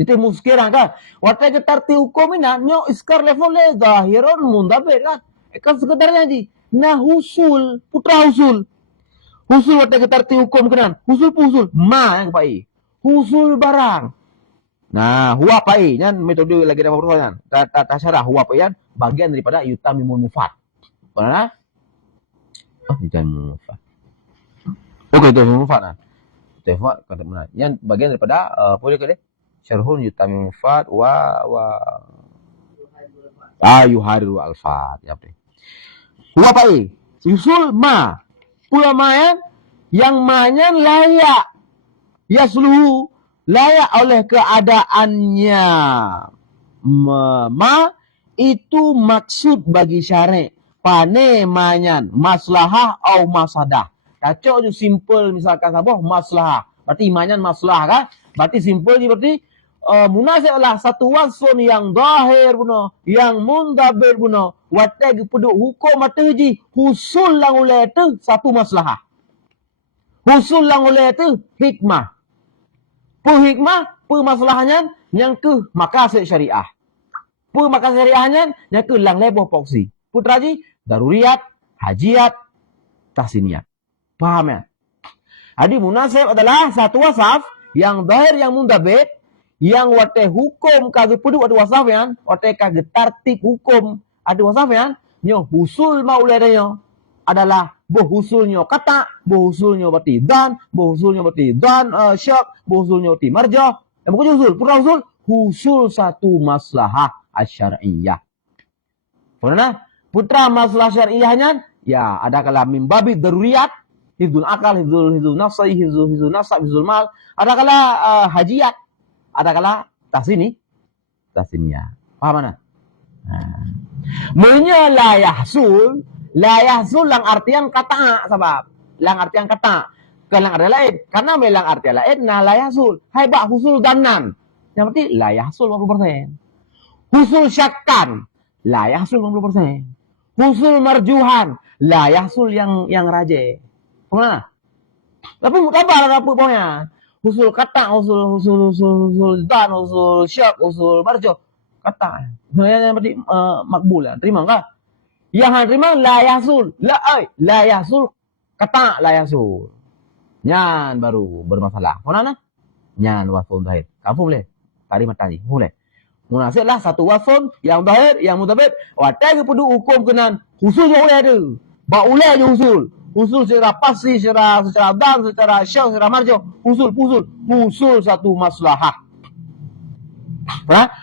Itu muskir kan. Waktu tertib hukum ini, nyo iskar level le zahirun mundabit kan. Kan sekedarnya ji. Nah husul, putra husul. Husul waktu tertib hukum kenan. Husul pusul. Ma yang kepai. Husul barang. Nah, huwa pai. Kan metode lagi dapat persoalan. Tata syarah huwa pai kan bagian daripada yutamimul mufad. Mana? Oh, yutamimul mufad. Oke, itu mufad. Tefak kata mana? Yang bagian daripada boleh ke dia? Syarhun yutamimul mufad yuhariru alfad. Ya betul. Huwa pai. Usul ma. Pula ma yang ma-nya layak. Yasluhu layak oleh keadaannya. Ma itu maksud bagi syar'i. Pane manyan maslahah atau masadah. Kacau je simple misalkan apa maslahah. Berarti manyan maslahah kan? Berarti simple je berarti munasib adalah satu wasfun yang zahir buno, yang mundabir buno. Wateg peduk hukum mata ji husul lang oleh tu satu maslahah. Husul lang oleh tu hikmah. Hikmah, masalahnya yang ke makasih syariah. Makasih syariahnya yang ke lang leboh poksi. Putra ji daruriyat, hajiat, tahsiniyat. Paham ya? Jadi munasib adalah satu wasaf yang zahir yang mundabit, yang wate hukum kagak peduk ada wasaf yang wate kagak tertib hukum ada wasaf yang nyo husul mauladanya adalah bohusulnya kata, bohusulnya berarti dan, bohusulnya berarti dan syak, bohusulnya berarti marjah. Yang bukan husul, putra husul satu maslahah asyariyah. Putra masalah syariahnya ya ada kala mimbabi daruriyat, hifdzul akal, hifdzul nafsi, hifdzul nasab, hifdzul mal, ada kala hajiat, ada kala tahsiniyah. Paham mana? Menya la yahsul lang artian kata sebab lang artian kata kelang arti lain karena melang arti lain nah la yahsul hai ba husul danan yang berarti la yahsul 80%. Husul syakkan la yahsul 80%. Husul marjuhan la yahsul yang raje. Mana? Tapi mutabar apa pokoknya. Husul kata, husul dan, husul syak, husul marjuh kata. Yang berarti makbul ya. Terima enggak? Yang terima la yahsul. La yahsul kata la yahsul. Nyan baru bermasalah. Mana? Nyan wasfun zahir. Kamu boleh? Tari matani. Boleh. Munasib lah satu wasfun yang zahir, yang mutabid. Watai kepada hukum kenan. Husulnya oleh ada. Ba oleh je husul. Husul secara pasti, secara dan, secara syak, secara marjuh. Husul satu maslahah.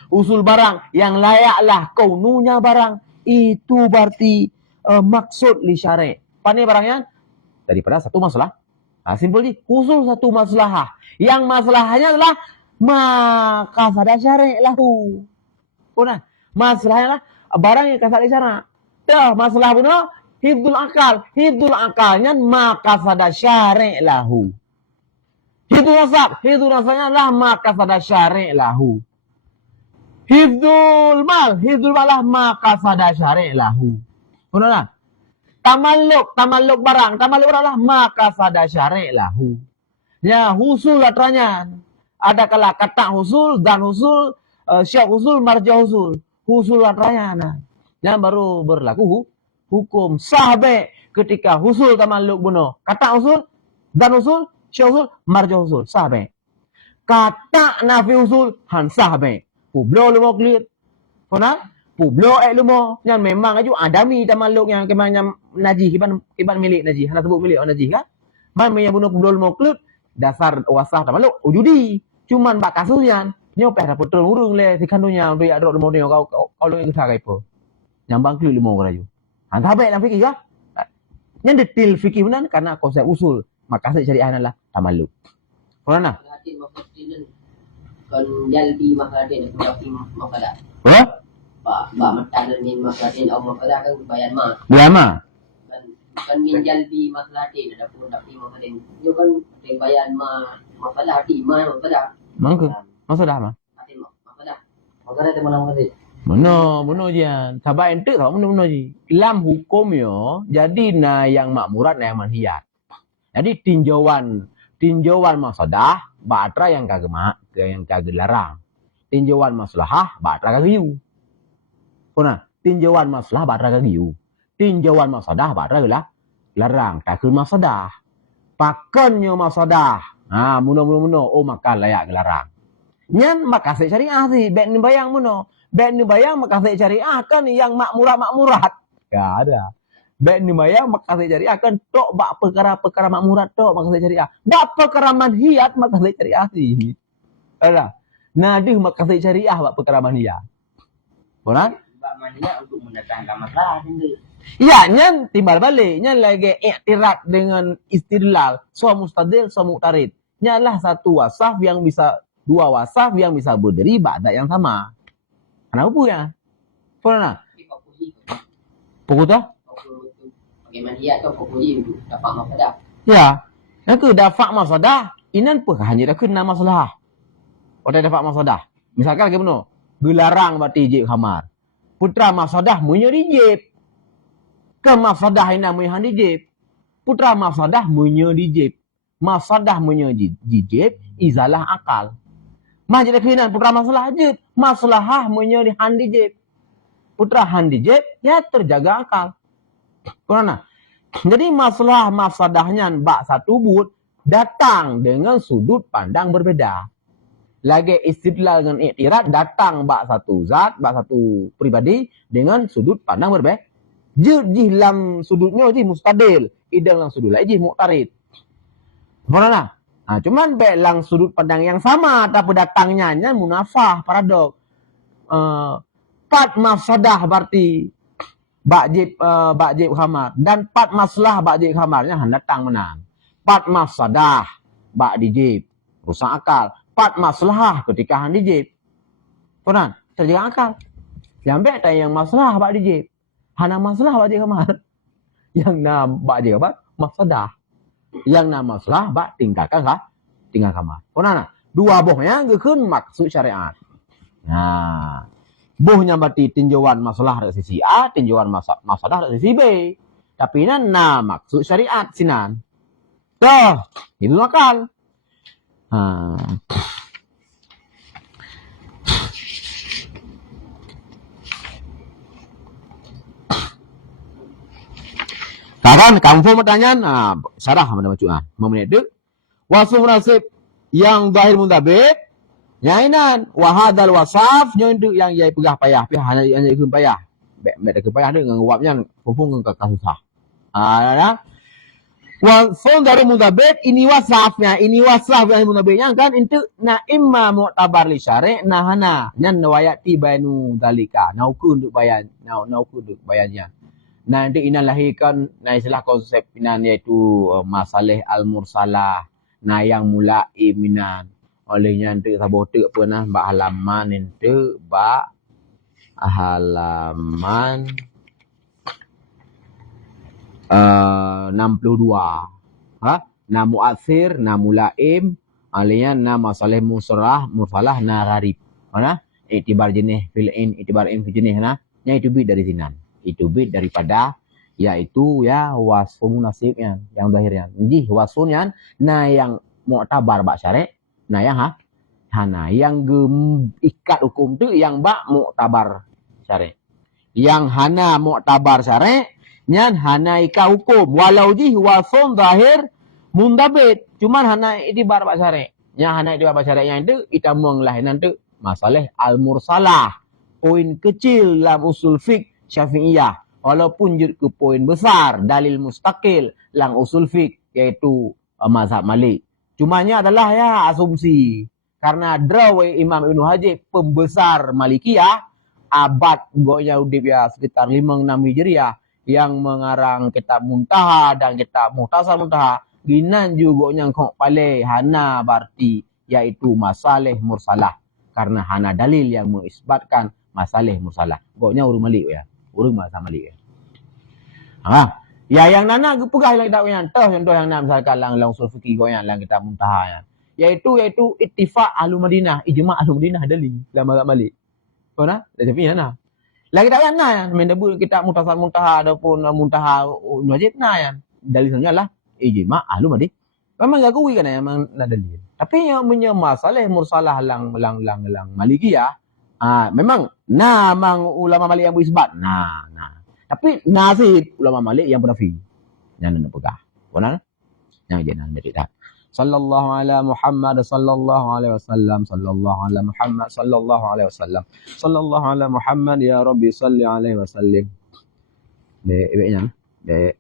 Usul barang yang layaklah kaununya barang itu berarti maksud li syari'. Pane barangnya daripada satu masalah. Simpel je. Usul satu maslahah. Yang masalahnya adalah makasada syari' lahu. Masalahnya adalah barang yang kasada syari'. Dah masalah benar hifdzul akal. Hifdzul akalnya makasada syari' lahu. Hifdzul nasabnya adalah makasada syari' lahu. Hifdzul mal lah maka sada syari' lahu. Benar tak? Tamalluk barang lah maka sada syari' lahu. Ya husul atranya. Ada kala kata husul dan husul, syak husul, marja husul. Husul atranya. Nah. Yang baru berlaku hukum sahbe ketika husul tamalluk bunuh. Kata husul dan husul, syak husul, marja husul. Sahbe. Kata nafi husul han sahbe. Publo lumo clear. Kona? Publo lumo. Yang memang aju adami tamalluk yang kemanya najih kiban milik najih. Hana sebut milik najih kan? Man yang bunuh publo lumo clear. Dasar wasah tamalluk ujudi. Cuman bak kasusnya nyopeh dapat turun urung le sikandunya untuk ya dok model kau lo yang sagai po. Nyambang clear limo keraju. Hanta baik lah fikir kah? Yang detail fikir benar karena konsep usul. Maka saya cari adalah tamalluk. Korana? Kon jalbi makadin aku makada. Apa? Ba matanan min makadin au makada kan bayan ma. Bayan ma. Kan min jalbi makadin ada pun tapi makadin. Yo kan bayan ma makada di ma makada. Mangke. Masa dah ma? Makada. Makada te mana makada. Benar je. Sabar ente tau benar je. Dalam hukum yo, jadi na yang makmurat na yang manhiyat. Jadi tinjauan masadah batra yang kagak larang. Tinjauan maslahah batra kagak yu. Kona, tinjauan maslahah batra kagak yu. Tinjauan masadah batra kagak larang. Takun masadah. Pakannya masadah. Ah, muno oh maka layak larang. Nyan makasih syariah sih, bek ni bayang muno. Bek ni bayang makasih syariah kan yang makmurat. Gak ada. Bek ni bayang makasih syariah kan tok bak perkara makmurat tok makasih syariah. Bak perkara manhiyat makasih syariah sih. Ada. Nadih makasih syariah bak perkara manhiyat. Benar? Bak manhiyat untuk mendatangkan masalah sendiri. Ya, nyan timbal balik. Nyan lagi i'tirat dengan istidlal. So mustadil, so mu'tarid. Nyalah satu wasaf yang bisa, dua wasaf yang bisa berdiri ba'da yang sama. Kenapa pun ya? Pernah? Pukul tu? Bagaimana dia tu pukul untuk dapat masalah. Ya. Yang ke dapat masalah, inan pun hanya dah kena masalah. Orang dapat masalah. Misalkan bagaimana? Gelarang berarti ijib khamar. Putra masalah punya dijib. Ke masalah ina punya dijib. Putra masalah punya dijib. Masalah punya dijib, izalah akal. Majid kehinan putra masalah je. Masalah punya dijib. Putra handijib, ya terjaga akal. Kerana jadi masalah masadahnya bak satu but datang dengan sudut pandang berbeda. Lagi istidlal dengan i'tirat datang bak satu zat, bak satu pribadi dengan sudut pandang berbeda. Dalam sudutnya je mustadil, dalam sudut lain je mu'tarid. Kerana cuman belang sudut pandang yang sama tapi datangnya munafah, paradok. Pat masadah berarti bakjib khamar dan pat maslah bakjib khamarnya datang menang. Pat masadah bak dijib rusak akal. Pat maslah ketika dijib. Konan terjaga akal. Yang baik tak yang maslah bak dijib. Hana maslah bakjib khamar. Yang nam bakjib apa? Masadah. Yang nam maslah bak tinggalkan tinggal khamar. Konan dua bohnya gekun maksud syariat. Nah, bohnya berarti tinjauan masalah dari sisi A, tinjauan masalah dari sisi B. Tapi nan maksud syariat sinan. Tuh, itu akal. Sekarang kamu pertanyaan, sarah mana bacuan. Memenit dek. Wasuf nasib yang zahir mundabit. Nyainan wahadal wasaf nyon yang yai pegah payah hanya ikut payah. Mek ke payah dengan uapnya pupung ke kasusah. Ada. Wasf dari mundabit ini wasafnya, ini wasaf yang mundabitnya kan itu na imma mu'tabar li syari' nahana nyan wayati bayanu dalika. Nauku untuk bayan, nauku untuk bayannya. Nanti ina lahirkan istilah konsep inan yaitu masalah al-mursalah na yang mula iminan. Olehnya nanti sabotek pernah bak halaman nanti bak halaman 62. Na mu'athir, na mulaim, olehnya na masalah mursalah na gharib. Mana? Itibar jenis fil'in, itibar in fi jenis na. Nya itu bid dari sinan. Itu bid daripada yaitu ya wasfun nasibnya yang zahirnya. Jadi wasunnya nah yang mu'tabar bak syar'i, nah yang hana yang ikat hukum tu yang bak mu'tabar syar'i. Yang hana mu'tabar syar'i nyan hana ikat hukum walau ji wasun zahir mundabit, cuman hana itibar bak syar'i. Yang hana itibar bak syar'i yang itu kita menglahinan tu masalah al-mursalah. Poin kecil dalam usul fiqh Syafi'iyah. Walaupun jut ke poin besar dalil mustaqil lang usul fiqh yaitu mazhab Malik. Cumanya adalah ya asumsi. Karena drawai Imam Ibnu Hajib pembesar Malikiyah abad gonya udip ya sekitar 5-6 Hijriah yang mengarang kitab Muntaha dan kitab Muhtasar Muntaha ginan juga yang kok pale hana berarti yaitu masalah mursalah karena hana dalil yang mengisbatkan masalah mursalah. Gonya urung Malik ya. Urung mazhab Malik ya. Ya yang nana pegah lang kita punya contoh yang nak misalkan lang usul fikih goyan lang kita Muntaha ya. Yaitu ittifaq ahli Madinah, ijma' ahli Madinah dalil dalam mazhab Malik. Kona? Tapi yana. Lagi tak yana ya, mendebut kita Muhtasar Muntaha ataupun Muntaha wajib nah ya. Dalilnya lah ijma' ahli Madinah. Memang enggak kuwi kan ya memang dalil. Tapi yang punya masalah mursalah lang Malikiyah, memang mang ulama Malik yang berisbat. Nah. Tapi nasib ulama Malik yang penafi. Yang nak pegah. Benar? Yang jangan dari dah. Sallallahu ala Muhammad sallallahu alaihi wasallam sallallahu ala Muhammad sallallahu alaihi wasallam sallallahu ala Muhammad ya Rabbi salli alaihi wasallim. Baiknya. Baik.